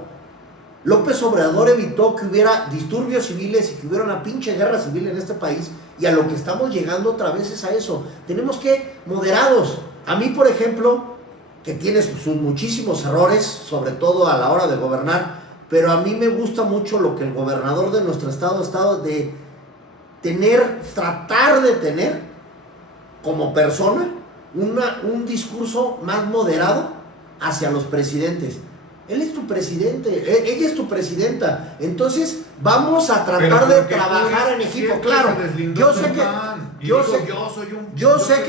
López Obrador evitó que hubiera disturbios civiles y que hubiera una pinche guerra civil en este país, y a lo que estamos llegando otra vez es a eso. Tenemos que moderados. A mí, por ejemplo, que tiene sus muchísimos errores, sobre todo a la hora de gobernar, pero a mí me gusta mucho lo que el gobernador de nuestro estado de tratar de tener como persona un discurso más moderado hacia los presidentes. Él es tu presidente, ella es tu presidenta, entonces vamos a tratar de trabajar en equipo. Claro, yo sé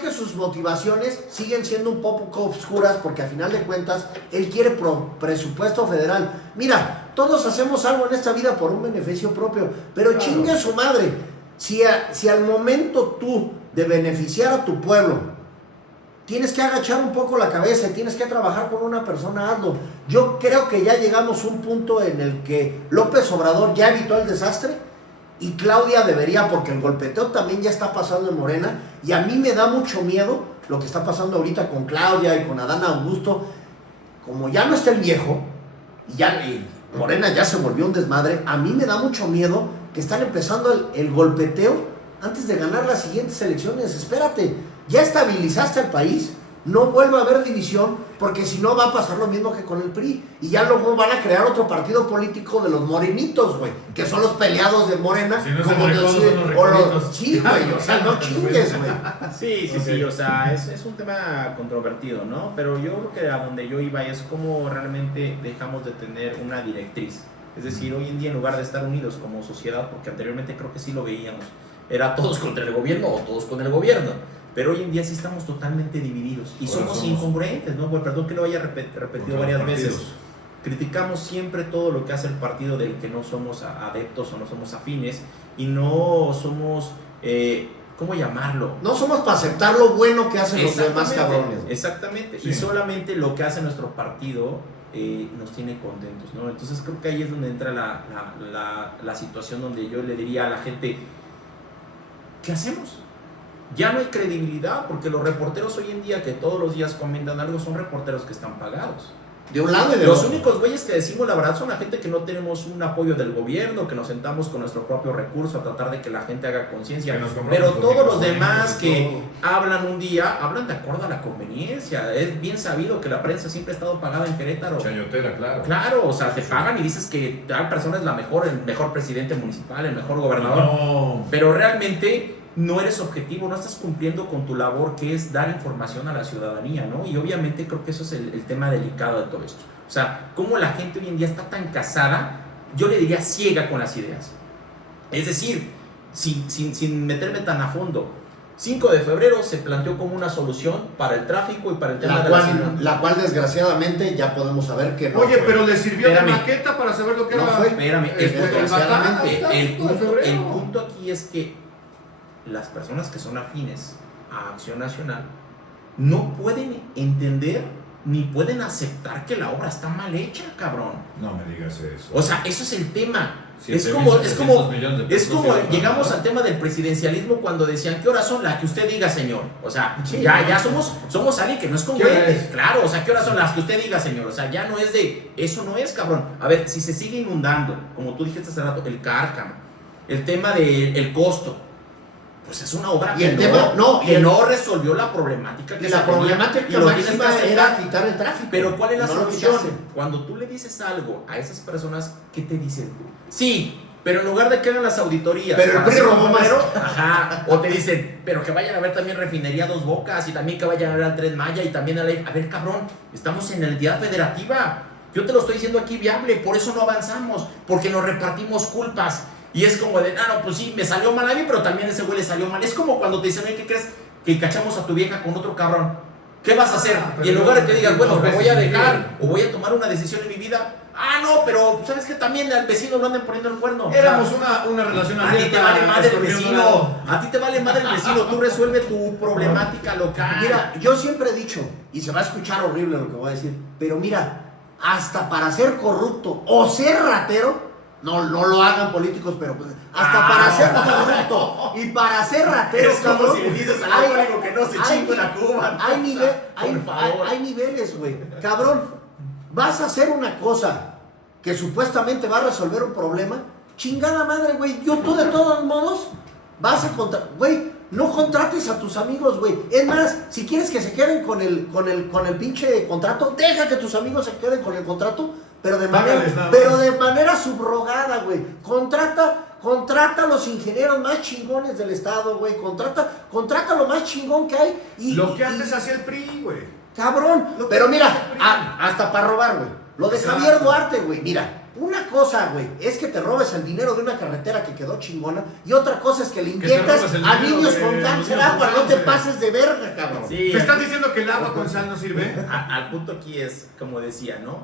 que sus motivaciones siguen siendo un poco obscuras, porque al final de cuentas él quiere presupuesto federal. Mira, todos hacemos algo en esta vida por un beneficio propio, pero claro, chingue a su madre. Si al momento tú de beneficiar a tu pueblo tienes que agachar un poco la cabeza y tienes que trabajar con una persona, hazlo. Yo creo que ya llegamos a un punto en el que López Obrador ya evitó el desastre y Claudia debería, porque el golpeteo también ya está pasando en Morena, y a mí me da mucho miedo lo que está pasando ahorita con Claudia y con Adán Augusto. Como ya no está el viejo y Morena ya se volvió un desmadre, a mí me da mucho miedo que están empezando el golpeteo antes de ganar las siguientes elecciones. Espérate, ya estabilizaste el país, no vuelva a haber división, porque si no va a pasar lo mismo que con el PRI, y ya luego van a crear otro partido político de los morenitos, güey, que son los peleados de Morena. Si no como los sí, güey, o sea, no chingues, güey. Sí, o sea, es un tema controvertido, ¿no? Pero yo creo que a donde yo iba es cómo realmente dejamos de tener una directriz. Es decir, hoy en día, en lugar de estar unidos como sociedad, porque anteriormente creo que sí lo veíamos, era todos contra el gobierno o todos con el gobierno. Pero hoy en día sí estamos totalmente divididos y somos incongruentes, ¿no? Bueno, perdón que lo haya repetido varias veces. Criticamos siempre todo lo que hace el partido del que no somos adeptos o no somos afines, y no somos, ¿cómo llamarlo? No somos para aceptar lo bueno que hacen los demás cabrones. Exactamente, sí. Y solamente lo que hace nuestro partido nos tiene contentos, ¿no? Entonces creo que ahí es donde entra la situación donde yo le diría a la gente, ¿qué hacemos? Ya no hay credibilidad, porque los reporteros hoy en día que todos los días comentan algo son reporteros que están pagados. De un lado y de Los otro. únicos güeyes que decimos la verdad son la gente que no tenemos un apoyo del gobierno, que nos sentamos con nuestro propio recurso a tratar de que la gente haga conciencia. Pero todos los demás que hablan un día, hablan de acuerdo a la conveniencia. Es bien sabido que la prensa siempre ha estado pagada en Querétaro. Chayotera, claro. Claro, o sea, te pagan y dices que tal persona es la mejor, el mejor presidente municipal, el mejor gobernador. No. Pero realmente no eres objetivo, no estás cumpliendo con tu labor, que es dar información a la ciudadanía, ¿no? Y obviamente creo que eso es el tema delicado de todo esto. O sea, cómo la gente hoy en día está tan casada, yo le diría ciega con las ideas. Es decir, sin meterme tan a fondo, 5 de febrero se planteó como una solución para el tráfico y para el tema de la ciudad. La cual desgraciadamente ya podemos saber que no. Oye, fue. pero le sirvió Espérame. de maqueta para saber lo que No era. fue. Espérame, Desgraciadamente. el punto aquí es que las personas que son afines a Acción Nacional no pueden entender ni pueden aceptar que la obra está mal hecha, cabrón. No me digas eso. O sea, eso es el tema. Es 7,700 como millones de pesos, llegamos al tema del presidencialismo cuando decían, ¿qué horas son? Las que usted diga, señor. O sea, Sí. ya somos alguien que no es ¿Qué hora congruente. es? Claro, o sea, ¿qué horas son? Las que usted diga, señor. O sea, ya no es de, eso no es, cabrón. A ver, si se sigue inundando, como tú dijiste hace rato, el cárcamo, el tema del costo, pues es una obra Y el tema, no resolvió la problemática que Y se la tenía, problemática y lo tienes que máxima era aceptar. quitar el tráfico. Pero ¿cuál es la No lo solución? quitaste. Cuando tú le dices algo a esas personas, ¿qué te dicen? Sí, pero en lugar de que hagan las auditorías, Pero el para PRI hacer robó un más. número, ajá, o te dicen, pero que vayan a ver también refinería Dos Bocas y también que vayan a ver al Tren Maya y también a la... A ver, cabrón, estamos en la entidad federativa. Yo te lo estoy diciendo aquí viable, por eso no avanzamos, porque nos repartimos culpas. Y es como de, no, pues sí, me salió mal a mí, pero también a ese güey le salió mal. Es como cuando te dicen, oye, ¿qué crees? Que cachamos a tu vieja con otro cabrón. ¿Qué vas a hacer? Y en lugar de que digas, bueno, me voy a dejar o voy a tomar una decisión en mi vida. Ah, no, pero ¿sabes qué? También al vecino lo andan poniendo el cuerno. Éramos una relación A ti te vale madre el escorpión vecino. dorado. A ti te vale madre el vecino. Tú resuelve tu problemática local. Mira, yo siempre he dicho, y se va a escuchar horrible lo que voy a decir, pero mira, hasta para ser corrupto o ser ratero, no lo hagan políticos, pero pues, hasta para ser corrupto y para ser ratero, es como cabrón, si le dices al hay- alcohólico que no se hay- chingue una cuba. hay niveles, güey. Cabrón, vas a hacer una cosa que supuestamente va a resolver un problema. Chingada madre, güey. Tú de todos modos vas a güey, no contrates a tus amigos, güey. Es más, si quieres que se queden con el pinche contrato, deja que tus amigos se queden con el contrato, pero de Págales nada manera subrogada, güey. Contrata a los ingenieros más chingones del estado, güey. Contrata lo más chingón que hay. Lo que antes hacía el PRI, güey. Cabrón. Lo Pero que mira, hace el PRI. hasta para robar, güey. Lo de Exacto. Javier Duarte, güey. Mira, una cosa, güey, es que te robes el dinero de una carretera que quedó chingona. Y otra cosa es que le te inyectas robes el a dinero niños de con los cáncer niños agua. con No te cáncer. pases de verga, cabrón. Sí, ¿Me estás diciendo que el agua con sal no sirve? Al punto aquí es, como decía, ¿no?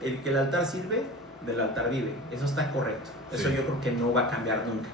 El que el altar sirve, del altar vive. Eso está correcto. Eso Sí. yo creo que no va a cambiar nunca.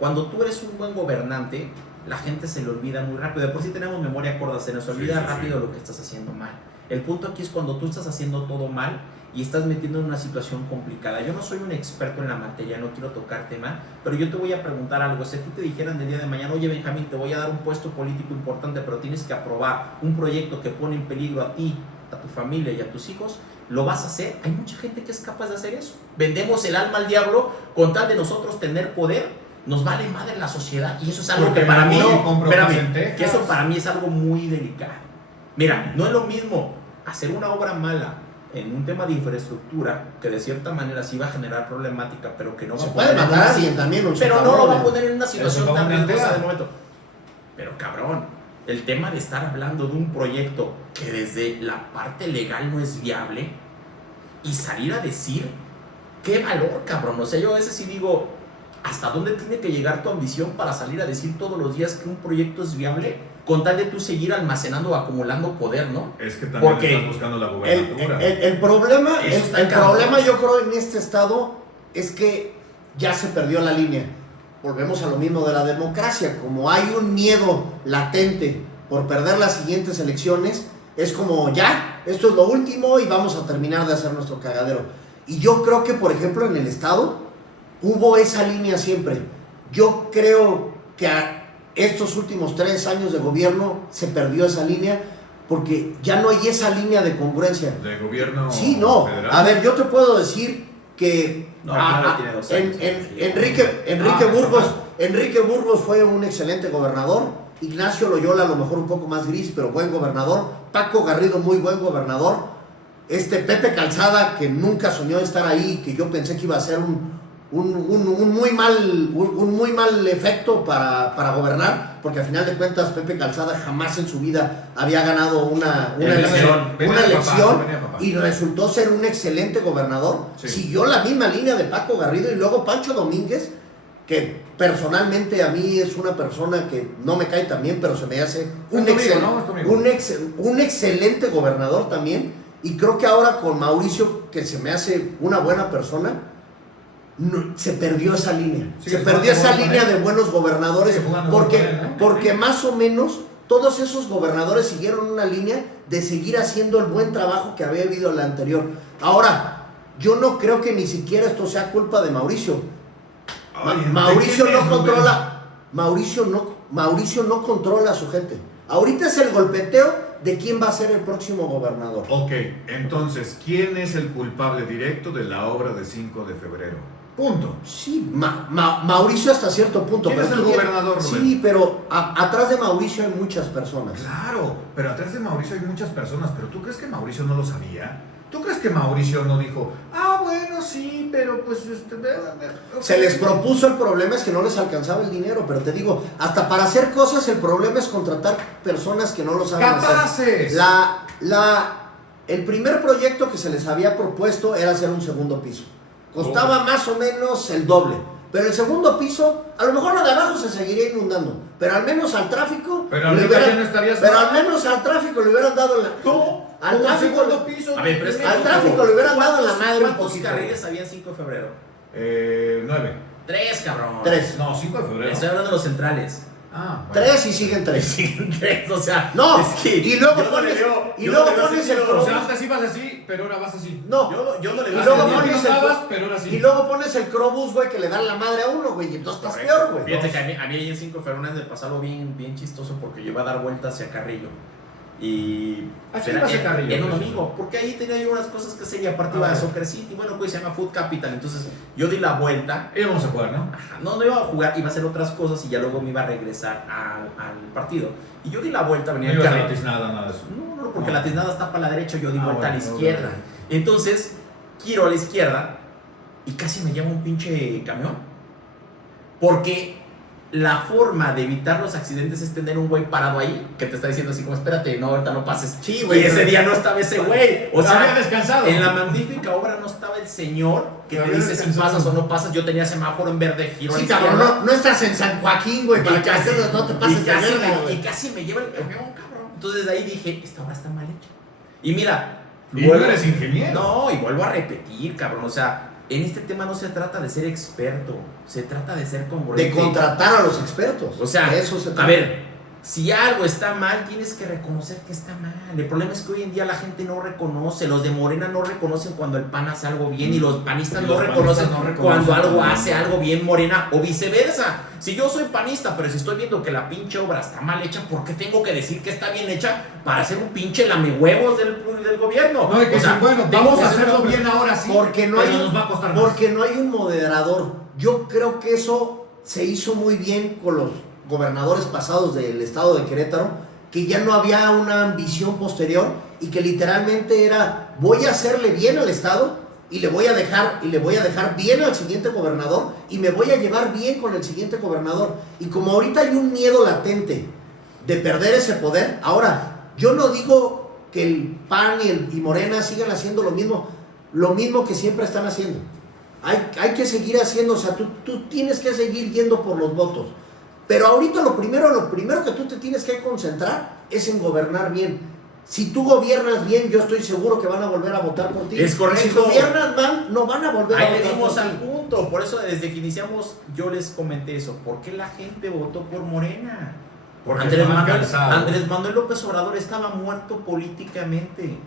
Cuando tú eres un buen gobernante, la gente se le olvida muy rápido. De por sí tenemos memoria corta, se nos olvida Sí. rápido lo que estás haciendo mal. El punto aquí es cuando tú estás haciendo todo mal y estás metiendo en una situación complicada. Yo no soy un experto en la materia, no quiero tocar tema, pero yo te voy a preguntar algo. Si a ti te dijeran del día de mañana, oye Benjamín, te voy a dar un puesto político importante, pero tienes que aprobar un proyecto que pone en peligro a ti, a tu familia y a tus hijos, ¿lo vas a hacer? Hay mucha gente que es capaz de hacer eso. Vendemos el alma al diablo con tal de nosotros tener poder. Nos vale madre la sociedad y eso es algo Porque que para mí, no compro espérame, cosas en Texas. que eso para mí es algo muy delicado. Mira, no es lo mismo hacer una obra mala en un tema de infraestructura que de cierta manera sí va a generar problemática, pero que no va Se a puede poner en matar a una- alguien también. un pero no cabrón, lo va a güey. poner en una situación Eso va tan a riesgosa plantear. de momento. Pero cabrón, el tema de estar hablando de un proyecto que desde la parte legal no es viable y salir a decir qué valor, cabrón. O sea, yo a veces sí digo, ¿hasta dónde tiene que llegar tu ambición para salir a decir todos los días que un proyecto es viable con tal de tú seguir almacenando o acumulando poder, ¿no? Es que también Porque estás buscando la gubernatura. El problema, Eso está el cabrón. problema yo creo en este estado es que ya se perdió la línea. Volvemos a lo mismo de la democracia. Como hay un miedo latente por perder las siguientes elecciones, es como ya, esto es lo último y vamos a terminar de hacer nuestro cagadero. Y yo creo que, por ejemplo, en el Estado hubo esa línea siempre. Yo creo que a estos últimos 3 años de gobierno se perdió esa línea porque ya no hay esa línea de congruencia. ¿De gobierno Sí, no. federal? A ver, yo te puedo decir que Enrique Burgos fue un excelente gobernador. Ignacio Loyola, a lo mejor un poco más gris, pero buen gobernador. Paco Garrido, muy buen gobernador. Pepe Calzada, que nunca soñó estar ahí, que yo pensé que iba a ser un muy mal efecto para gobernar, porque al final de cuentas Pepe Calzada jamás en su vida había ganado una elección y resultó ser un excelente gobernador. Sí. Siguió la misma línea de Paco Garrido y luego Pancho Domínguez, que personalmente a mí es una persona que no me cae tan bien, pero se me hace un excelente gobernador también. Y creo que ahora con Mauricio, que se me hace una buena persona, se perdió esa línea. Sí, se perdió esa línea de buenos gobernadores, porque más o menos todos esos gobernadores siguieron una línea de seguir haciendo el buen trabajo que había habido la anterior. Ahora, yo no creo que ni siquiera esto sea culpa de Mauricio. Mauricio no controla a su gente. Ahorita es el golpeteo de quién va a ser el próximo gobernador. Ok, entonces, ¿quién es el culpable directo de la obra de 5 de febrero? Punto. Sí, Mauricio hasta cierto punto. ¿Quién es el gobernador, Rubén? Sí, pero atrás de Mauricio hay muchas personas. Claro, pero atrás de Mauricio hay muchas personas, pero ¿tú crees que Mauricio no lo sabía? ¿Tú crees que Mauricio no dijo, bueno, sí, pero pues... Okay. Se les propuso, el problema es que no les alcanzaba el dinero, pero te digo, hasta para hacer cosas el problema es contratar personas que no lo saben ¡capaces! hacer. El primer proyecto que se les había propuesto era hacer un segundo piso. Costaba más o menos el doble. Pero el segundo piso, a lo mejor lo de abajo se seguiría inundando, pero al menos al tráfico... Pero al menos al tráfico le hubieran dado la... Al tráfico le hubieran dado la madre un poquito. ¿Cuántos carriles había 5 de febrero? 9. 3, cabrón. 3. No, 5 de febrero. Estoy hablando de los centrales. Bueno. 3 y siguen 3. Siguen 3, o sea... No, es que y luego pones el... O sea, antes ibas así, pero ahora vas así. No. Yo no le veo... Y luego pones el Crobús, güey, que le dan la madre a uno, güey, y entonces estás peor, güey. Fíjate que a mí ahí en 5 de febrero me pasó algo bien chistoso, porque yo iba a dar vueltas hacia Carrillo. Y en un domingo, porque ahí tenía yo unas cosas que hacer y aparte iba a Soccer City, bueno, pues se llama Food Capital, entonces yo di la vuelta. Íbamos a jugar, ¿no? Ajá, no iba a jugar, iba a hacer otras cosas y ya luego me iba a regresar al partido. Y yo di la vuelta, venía el carro. No, porque la tiznada está para la derecha, yo di vuelta a la izquierda. Entonces, giro a la izquierda y casi me lleva un pinche camión. Porque la forma de evitar los accidentes es tener un güey parado ahí que te está diciendo así como espérate, no, ahorita no pases. Sí, güey. Y ese día no estaba ese güey. O sea, había descansado. En la magnífica obra no estaba el señor que te dice si pasas o no pasas. Yo tenía semáforo en verde, giro a la izquierda. Cabrón, no estás en San Joaquín, güey, para que no te pases y casi me lleva el camión, cabrón. Entonces de ahí dije, esta obra está mal hecha. Y mira, no eres ingeniero. No, y vuelvo a repetir, cabrón, o sea, en este tema no se trata de ser experto, se trata de ser congruente. De contratar a los expertos. O sea, eso se trata. A ver, si algo está mal, tienes que reconocer que está mal. El problema es que hoy en día la gente no reconoce. Los de Morena no reconocen cuando el PAN hace algo bien y los panistas no reconocen cuando algo hace algo bien Morena o viceversa. Si yo soy panista, pero si estoy viendo que la pinche obra está mal hecha, ¿por qué tengo que decir que está bien hecha para hacer un pinche lamehuevos del gobierno? No, o sea, bueno, vamos a hacerlo bien ahora sí, porque no hay, nos va a costar más. Porque no hay un moderador. Yo creo que eso se hizo muy bien con los gobernadores pasados del estado de Querétaro, que ya no había una ambición posterior y que literalmente era voy a hacerle bien al estado y le voy a dejar bien al siguiente gobernador y me voy a llevar bien con el siguiente gobernador. Y como ahorita hay un miedo latente de perder ese poder, ahora yo no digo que el PAN y Morena sigan haciendo lo mismo que siempre están haciendo. Hay que seguir haciendo, o sea, tú tienes que seguir yendo por los votos. Pero ahorita lo primero que tú te tienes que concentrar es en gobernar bien. Si tú gobiernas bien, yo estoy seguro que van a volver a votar por ti. Es correcto. Si gobiernas mal, no van a volver a votar por ti. Ahí le dimos al punto. Por eso desde que iniciamos yo les comenté eso. ¿Por qué la gente votó por Morena? Andrés Manuel López Obrador estaba muerto políticamente.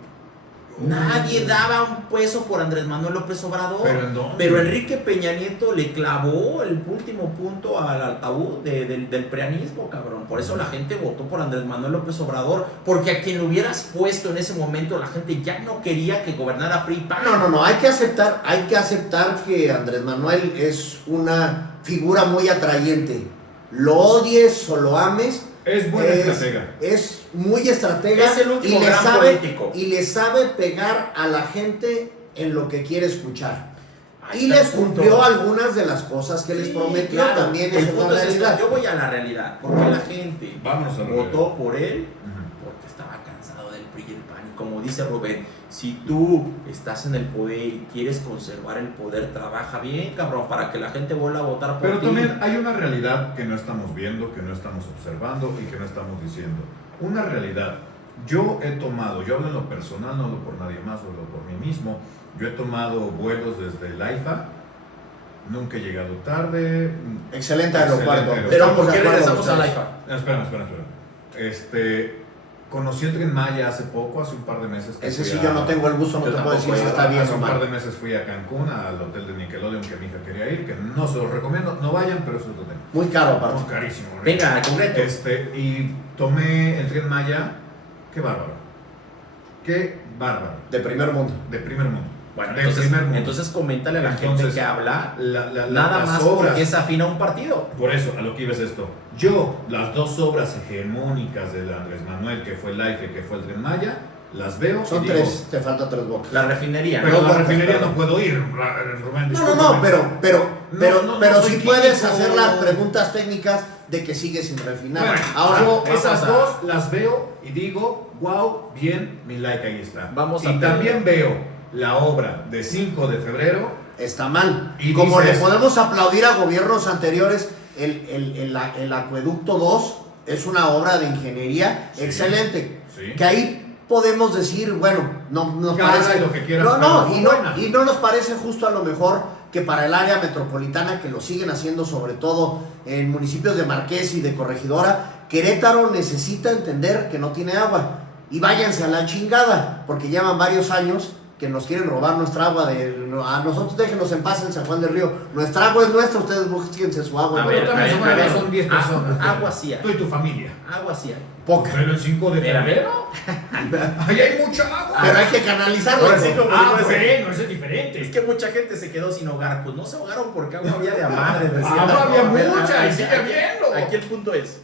Nadie daba un peso por Andrés Manuel López Obrador. Pero Enrique Peña Nieto le clavó el último punto al ataúd del preanismo, cabrón. Por eso la gente votó por Andrés Manuel López Obrador. Porque a quien lo hubieras puesto en ese momento, la gente ya no quería que gobernara PRI. No. Hay que aceptar que Andrés Manuel es una figura muy atrayente. Lo odies o lo ames. Es buen estratega. Es muy estratega. Es el último gran político. Y le sabe pegar a la gente en lo que quiere escuchar. Y les cumplió algunas de las cosas que les prometió. Claro. También el es punto una es realidad. yo voy a la realidad. Porque la gente votó por él porque estaba cansado del PRI y el PAN. Y como dice Rubén, si tú estás en el poder y quieres conservar el poder, trabaja bien, cabrón, para que la gente vuelva a votar por ti. Pero también hay una realidad que no estamos viendo, que no estamos observando y que no estamos diciendo. Una realidad. Yo hablo en lo personal, no hablo por nadie más, hablo por mí mismo. Yo he tomado vuelos desde el AIFA, nunca he llegado tarde. Excelente aeropuerto. Pero ¿por qué regresamos al AIFA? Espera. Conocí el Tren Maya hace un par de meses. Ese sí yo no tengo el gusto, no te puedo decir si está bien o mal. Hace un par de meses fui a Cancún, al hotel de Nickelodeon que mi hija quería ir, que no se los recomiendo, no vayan, pero eso es lo tengo. Muy caro, aparte. Muy carísimo. Venga, al concreto. Y tomé el Tren Maya, qué bárbaro. De primer mundo. Bueno, entonces coméntale a la gente que habla nada más obras, porque es afín a un partido. Por eso, a lo que iba es esto. Las dos obras hegemónicas de Andrés Manuel, que fue el AIFE, que fue el Tren Maya, las veo. Son tres, te faltan 3 bocas. La refinería. Pero la refinería no puedo ir, Rubén. Pero si puedes hacer las preguntas técnicas de que sigue sin refinar. Bueno, ahora, esas dos las veo y digo, wow, bien, mi like ahí está. Y también veo la obra de 5 de febrero. Está mal. Y como le dices, podemos aplaudir a gobiernos anteriores, el acueducto 2 es una obra de ingeniería excelente. Sí. Que ahí podemos decir, bueno, no nos parece. Lo que quieras, y no nos parece justo a lo mejor que para el área metropolitana, que lo siguen haciendo sobre todo en municipios de Marqués y de Corregidora, Querétaro necesita entender que no tiene agua. Y váyanse a la chingada, porque llevan varios años que nos quieren robar nuestra agua. A nosotros déjenos en paz en San Juan del Río. Nuestra agua es nuestra, ustedes búsquense su agua. Son 10 personas. Agua sí hay. Tú y tu familia. Agua sí hay. Poca. Pero el 5 de febrero. Ahí hay mucha agua. Pero hay que canalizarlo. Bueno, eso es diferente. Es que mucha gente se quedó sin hogar. Pues no se ahogaron porque agua había de a madre. Agua había mucha y sigue habiendo. Aquí el punto es,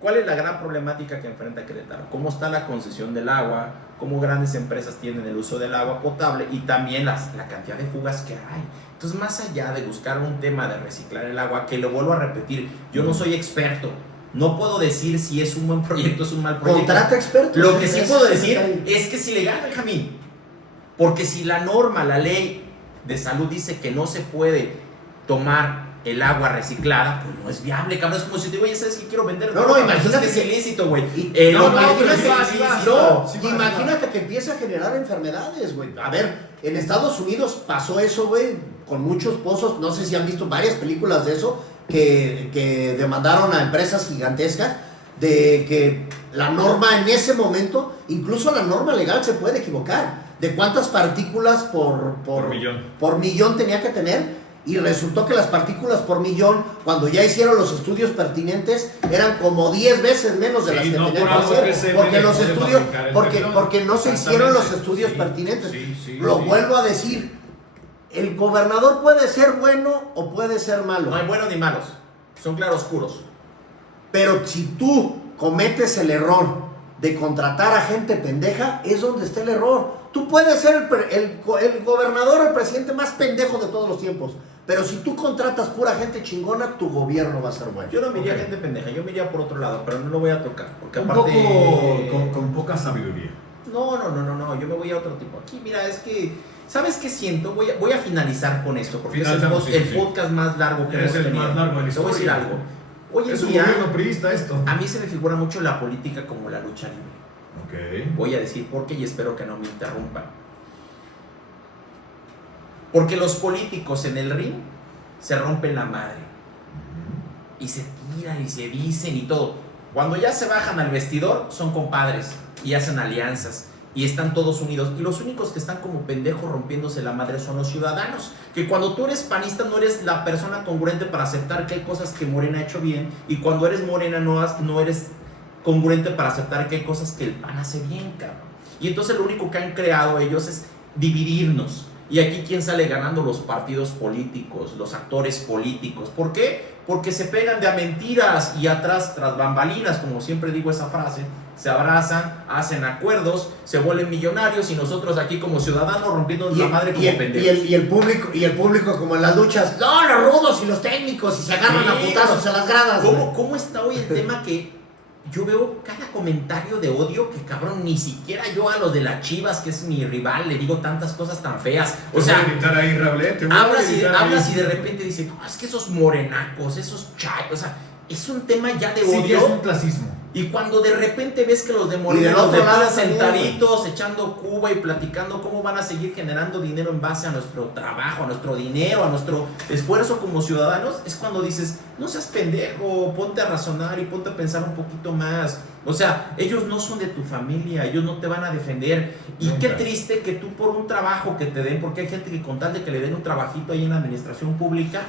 ¿cuál es la gran problemática que enfrenta Querétaro? ¿Cómo está la concesión del agua? ¿Cómo grandes empresas tienen el uso del agua potable? Y también la cantidad de fugas que hay. Entonces, más allá de buscar un tema de reciclar el agua, que lo vuelvo a repetir, yo no soy experto. No puedo decir si es un buen proyecto o es un mal proyecto. Contrata expertos. Lo que sí puedo decir es que es ilegal, Benjamín. Porque si la norma, la ley de salud dice que no se puede tomar el agua reciclada, pues no es viable, cabrón. Es como si te digo, oye, ¿sabes qué quiero vender? Imagínate que es ilícito, güey. Imagínate que empieza a generar enfermedades, güey. A ver, en Estados Unidos pasó eso, güey, con muchos pozos. No sé si han visto varias películas de eso, que demandaron a empresas gigantescas de que la norma en ese momento, incluso la norma legal se puede equivocar, de cuántas partículas por millón tenía que tener. Y resultó que las partículas por millón, cuando ya hicieron los estudios pertinentes, eran como 10 veces menos de las que tenían que hacer. Porque los estudios, porque no se hicieron los estudios pertinentes. Lo vuelvo a decir, el gobernador puede ser bueno o puede ser malo. No hay buenos ni malos, son claroscuros. Pero si tú cometes el error de contratar a gente pendeja, es donde está el error. Tú puedes ser el gobernador, el presidente más pendejo de todos los tiempos, pero si tú contratas pura gente chingona, tu gobierno va a ser bueno. Yo no me iría gente pendeja, yo me iría por otro lado, pero no lo voy a tocar, porque un aparte... poco con poca sabiduría. No, yo me voy a otro tipo. Aquí, mira, es que... ¿Sabes qué siento? Voy a finalizar con esto, porque es el podcast más largo que hemos tenido. Más largo de la historia. Te voy a decir algo. Hoy en es un día, gobierno priista esto. A mí se me figura mucho la política como la lucha libre. Okay. Voy a decir por qué y espero que no me interrumpan. Porque los políticos en el ring se rompen la madre. Y se tiran y se dicen y todo. Cuando ya se bajan al vestidor, son compadres y hacen alianzas y están todos unidos. Y los únicos que están como pendejos rompiéndose la madre son los ciudadanos. Que cuando tú eres panista no eres la persona congruente para aceptar que hay cosas que Morena ha hecho bien. Y cuando eres Morena no eres congruente para aceptar que hay cosas que el PAN hace bien, cabrón. Y entonces lo único que han creado ellos es dividirnos. Y aquí, ¿quién sale ganando? Los partidos políticos, los actores políticos. ¿Por qué? Porque se pegan de a mentiras y atrás, tras bambalinas, como siempre digo esa frase, se abrazan, hacen acuerdos, se vuelven millonarios y nosotros aquí como ciudadanos rompiendo la madre como pendejos. Y el público como en las luchas, no, los rudos y los técnicos y se agarran a putazos en las gradas. ¿Cómo está hoy el tema que yo veo cada comentario de odio que, cabrón, ni siquiera yo a los de las Chivas, que es mi rival, le digo tantas cosas tan feas? O sea, ahí, hablas y de repente dices, no, es que esos morenacos, esos chayos, o sea, es un tema ya de odio. Sí, es un clasismo. Y cuando de repente ves que los de Morena, los de Puebla sentaditos, echando cuba y platicando cómo van a seguir generando dinero en base a nuestro trabajo, a nuestro dinero, a nuestro esfuerzo como ciudadanos, es cuando dices, no seas pendejo, ponte a razonar y ponte a pensar un poquito más. O sea, ellos no son de tu familia, ellos no te van a defender. Y nunca. Qué triste que tú por un trabajo que te den, porque hay gente que con tal de que le den un trabajito ahí en la administración pública,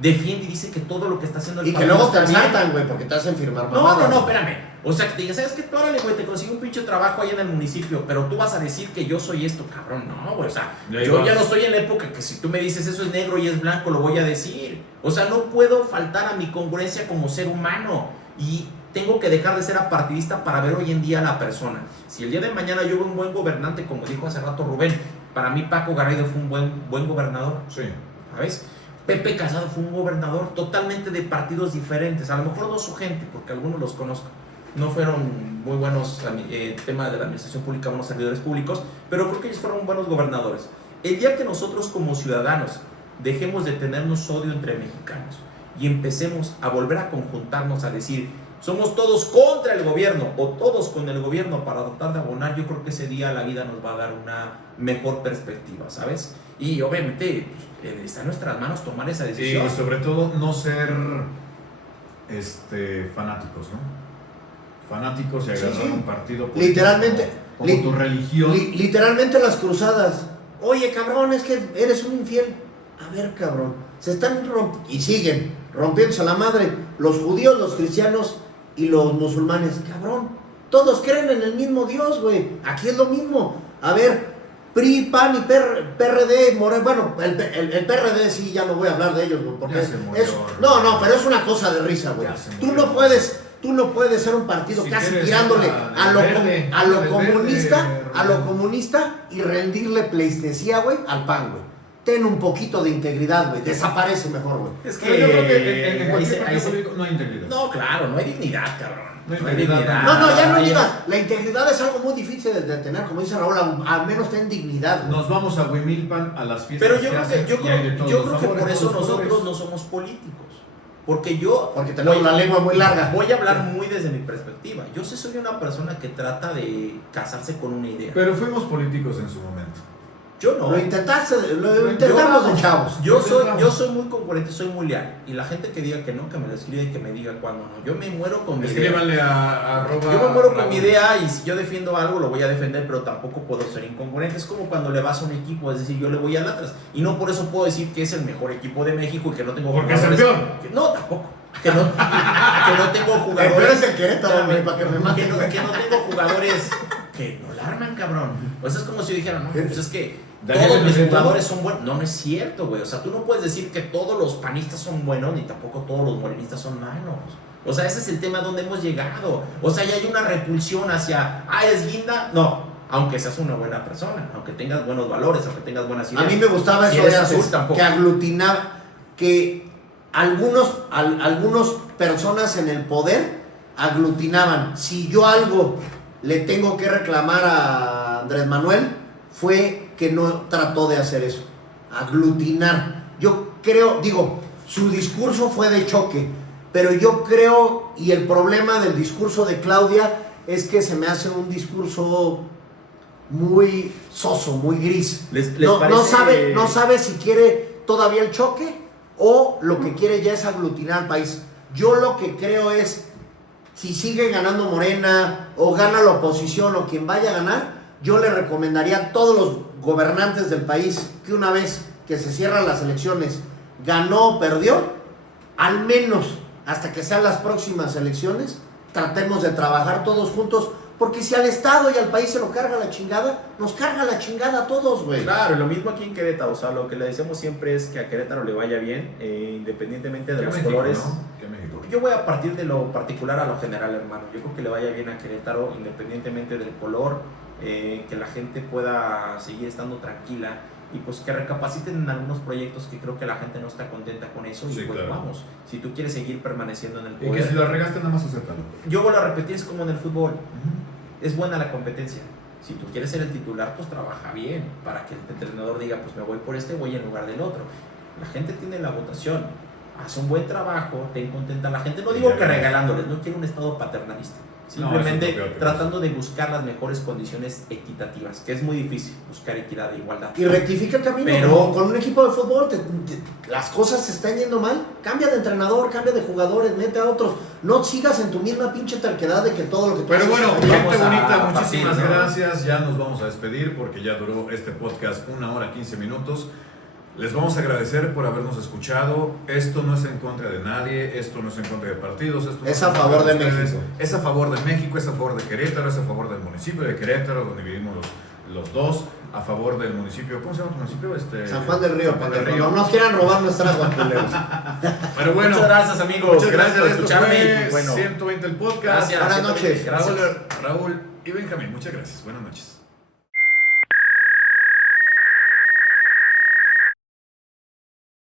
defiende y dice que todo lo que está haciendo el país. Y que luego te asaltan, güey, porque te hacen firmar mamadas. No, espérame. O sea, que te digas, ¿sabes qué? Órale, güey, te consigo un pinche trabajo ahí en el municipio, pero tú vas a decir que yo soy esto, cabrón. No, güey, o sea, yo ya no estoy en la época que si tú me dices eso es negro y es blanco, lo voy a decir. O sea, no puedo faltar a mi congruencia como ser humano y tengo que dejar de ser apartidista para ver hoy en día a la persona. Si el día de mañana yo veo un buen gobernante, como dijo hace rato Rubén, para mí Paco Garrido fue un buen gobernador. Sí. ¿Sabes? Pepe Casado fue un gobernador totalmente de partidos diferentes, a lo mejor no su gente, porque algunos los conozco, no fueron muy buenos tema de la administración pública, buenos servidores públicos, pero creo que ellos fueron buenos gobernadores. El día que nosotros como ciudadanos dejemos de tenernos odio entre mexicanos y empecemos a volver a conjuntarnos a decir, somos todos contra el gobierno o todos con el gobierno para tratar de abonar, yo creo que ese día la vida nos va a dar una mejor perspectiva, ¿sabes? Y obviamente está en nuestras manos tomar esa decisión. Y sobre todo no ser fanáticos, ¿no? Fanáticos y agarrar un partido político. Literalmente. Como tu religión. Literalmente las cruzadas. Oye, cabrón, es que eres un infiel. A ver, cabrón. Se están y siguen rompiéndose a la madre. Los judíos, los cristianos y los musulmanes. Cabrón. Todos creen en el mismo Dios, güey. Aquí es lo mismo. A ver. PRI, PAN y PRD, Moreno, bueno, el PRD sí, ya no voy a hablar de ellos, porque no, pero es una cosa de risa, güey. Tú no puedes ser un partido si casi tirándole a lo comunista y rendirle pleistesía, güey, al PAN, güey. Ten un poquito de integridad, güey. Desaparece mejor, güey. Es que yo creo que en cualquier partido político no hay integridad. No, claro, no hay dignidad, cabrón. No, ya no hay dignidad. La integridad es algo muy difícil de tener, como dice Raúl, al menos ten dignidad. Güey. Nos vamos a Huimilpan a las fiestas. Pero yo creo que por eso nosotros no somos políticos. Porque tenemos la lengua muy larga. Voy a hablar muy desde mi perspectiva. Yo sí soy una persona que trata de casarse con una idea. Pero fuimos políticos en su momento. Yo no. Lo intentamos de chavos. Yo soy muy congruente, soy muy leal. Y la gente que diga que no, que me lo escriba y que me diga cuándo no. Yo me muero con mi idea. Escríbanle a yo me muero con mi idea y si yo defiendo algo lo voy a defender, pero tampoco puedo ser incongruente. Es como cuando le vas a un equipo, es decir, yo le voy al Atlas. Y no por eso puedo decir que es el mejor equipo de México y que no tengo jugadores. Porque es campeón. No, tampoco. Que no tengo jugadores. Es el Querétaro, para que me maten. Que no tengo jugadores que no la arman, cabrón. O sea, es como si yo dijera, no, pues es que todos mis jugadores son buenos. No es cierto, güey. O sea, tú no puedes decir que todos los panistas son buenos ni tampoco todos los morenistas son malos. O sea, ese es el tema donde hemos llegado. O sea, ya hay una repulsión hacia, es guinda. No, aunque seas una buena persona, aunque tengas buenos valores, aunque tengas buenas ideas. A mí me gustaba eso de antes, que aglutinaba, que algunos personas en el poder aglutinaban. Si yo algo le tengo que reclamar a Andrés Manuel, fue que no trató de hacer eso, aglutinar. Yo creo, su discurso fue de choque, pero yo creo, y el problema del discurso de Claudia es que se me hace un discurso muy soso, muy gris. No sabe si quiere todavía el choque o lo que quiere ya es aglutinar al país. Yo lo que creo es, si sigue ganando Morena o gana la oposición o quien vaya a ganar, yo le recomendaría a todos los gobernantes del país que una vez que se cierran las elecciones, ganó o perdió, al menos hasta que sean las próximas elecciones, tratemos de trabajar todos juntos, porque si al Estado y al país se lo carga la chingada, nos carga la chingada a todos, güey. Claro, y lo mismo aquí en Querétaro, o sea, lo que le decimos siempre es que a Querétaro le vaya bien, independientemente de los México, colores. ¿no? Yo voy a partir de lo particular a lo general, hermano. Yo creo que le vaya bien a Querétaro, independientemente del color, que la gente pueda seguir estando tranquila y pues que recapaciten en algunos proyectos que creo que la gente no está contenta con eso. Y pues claro, vamos, si tú quieres seguir permaneciendo en el poder. Y que si lo regaste nada más acéptalo. Yo vuelvo a repetir, es como en el fútbol. Es buena la competencia. Si tú quieres ser el titular, pues trabaja bien para que el entrenador diga, pues me voy por este, voy en lugar del otro. La gente tiene la votación, hace un buen trabajo, ten contenta a la gente. No digo que regalándoles, no quiero un estado paternalista. Simplemente tratando de buscar las mejores condiciones equitativas, que es muy difícil buscar equidad e igualdad. Y rectifica el camino, pero con un equipo de fútbol las cosas se están yendo mal, cambia de entrenador, cambia de jugadores, mete a otros. No sigas en tu misma pinche terquedad de que todo lo que tú Pero bueno, gente bonita, muchísimas partir, ¿no? gracias. Ya nos vamos a despedir porque ya duró este podcast 1 hora 15 minutos. Les vamos a agradecer por habernos escuchado. Esto no es en contra de nadie, esto no es en contra de partidos. Esto es a favor de México. Es a favor de México, es a favor de Querétaro, es a favor del municipio de Querétaro, donde vivimos los dos. A favor del municipio, ¿cómo se llama tu municipio? San Juan del Río. San Juan del Río. No nos quieran robar nuestra agua, culeros. Pero bueno. Muchas gracias, amigos. Muchas gracias por escucharme. Y pues, bueno, 120 el podcast. Gracias. Buenas noches. Raúl y Benjamín, muchas gracias. Buenas noches.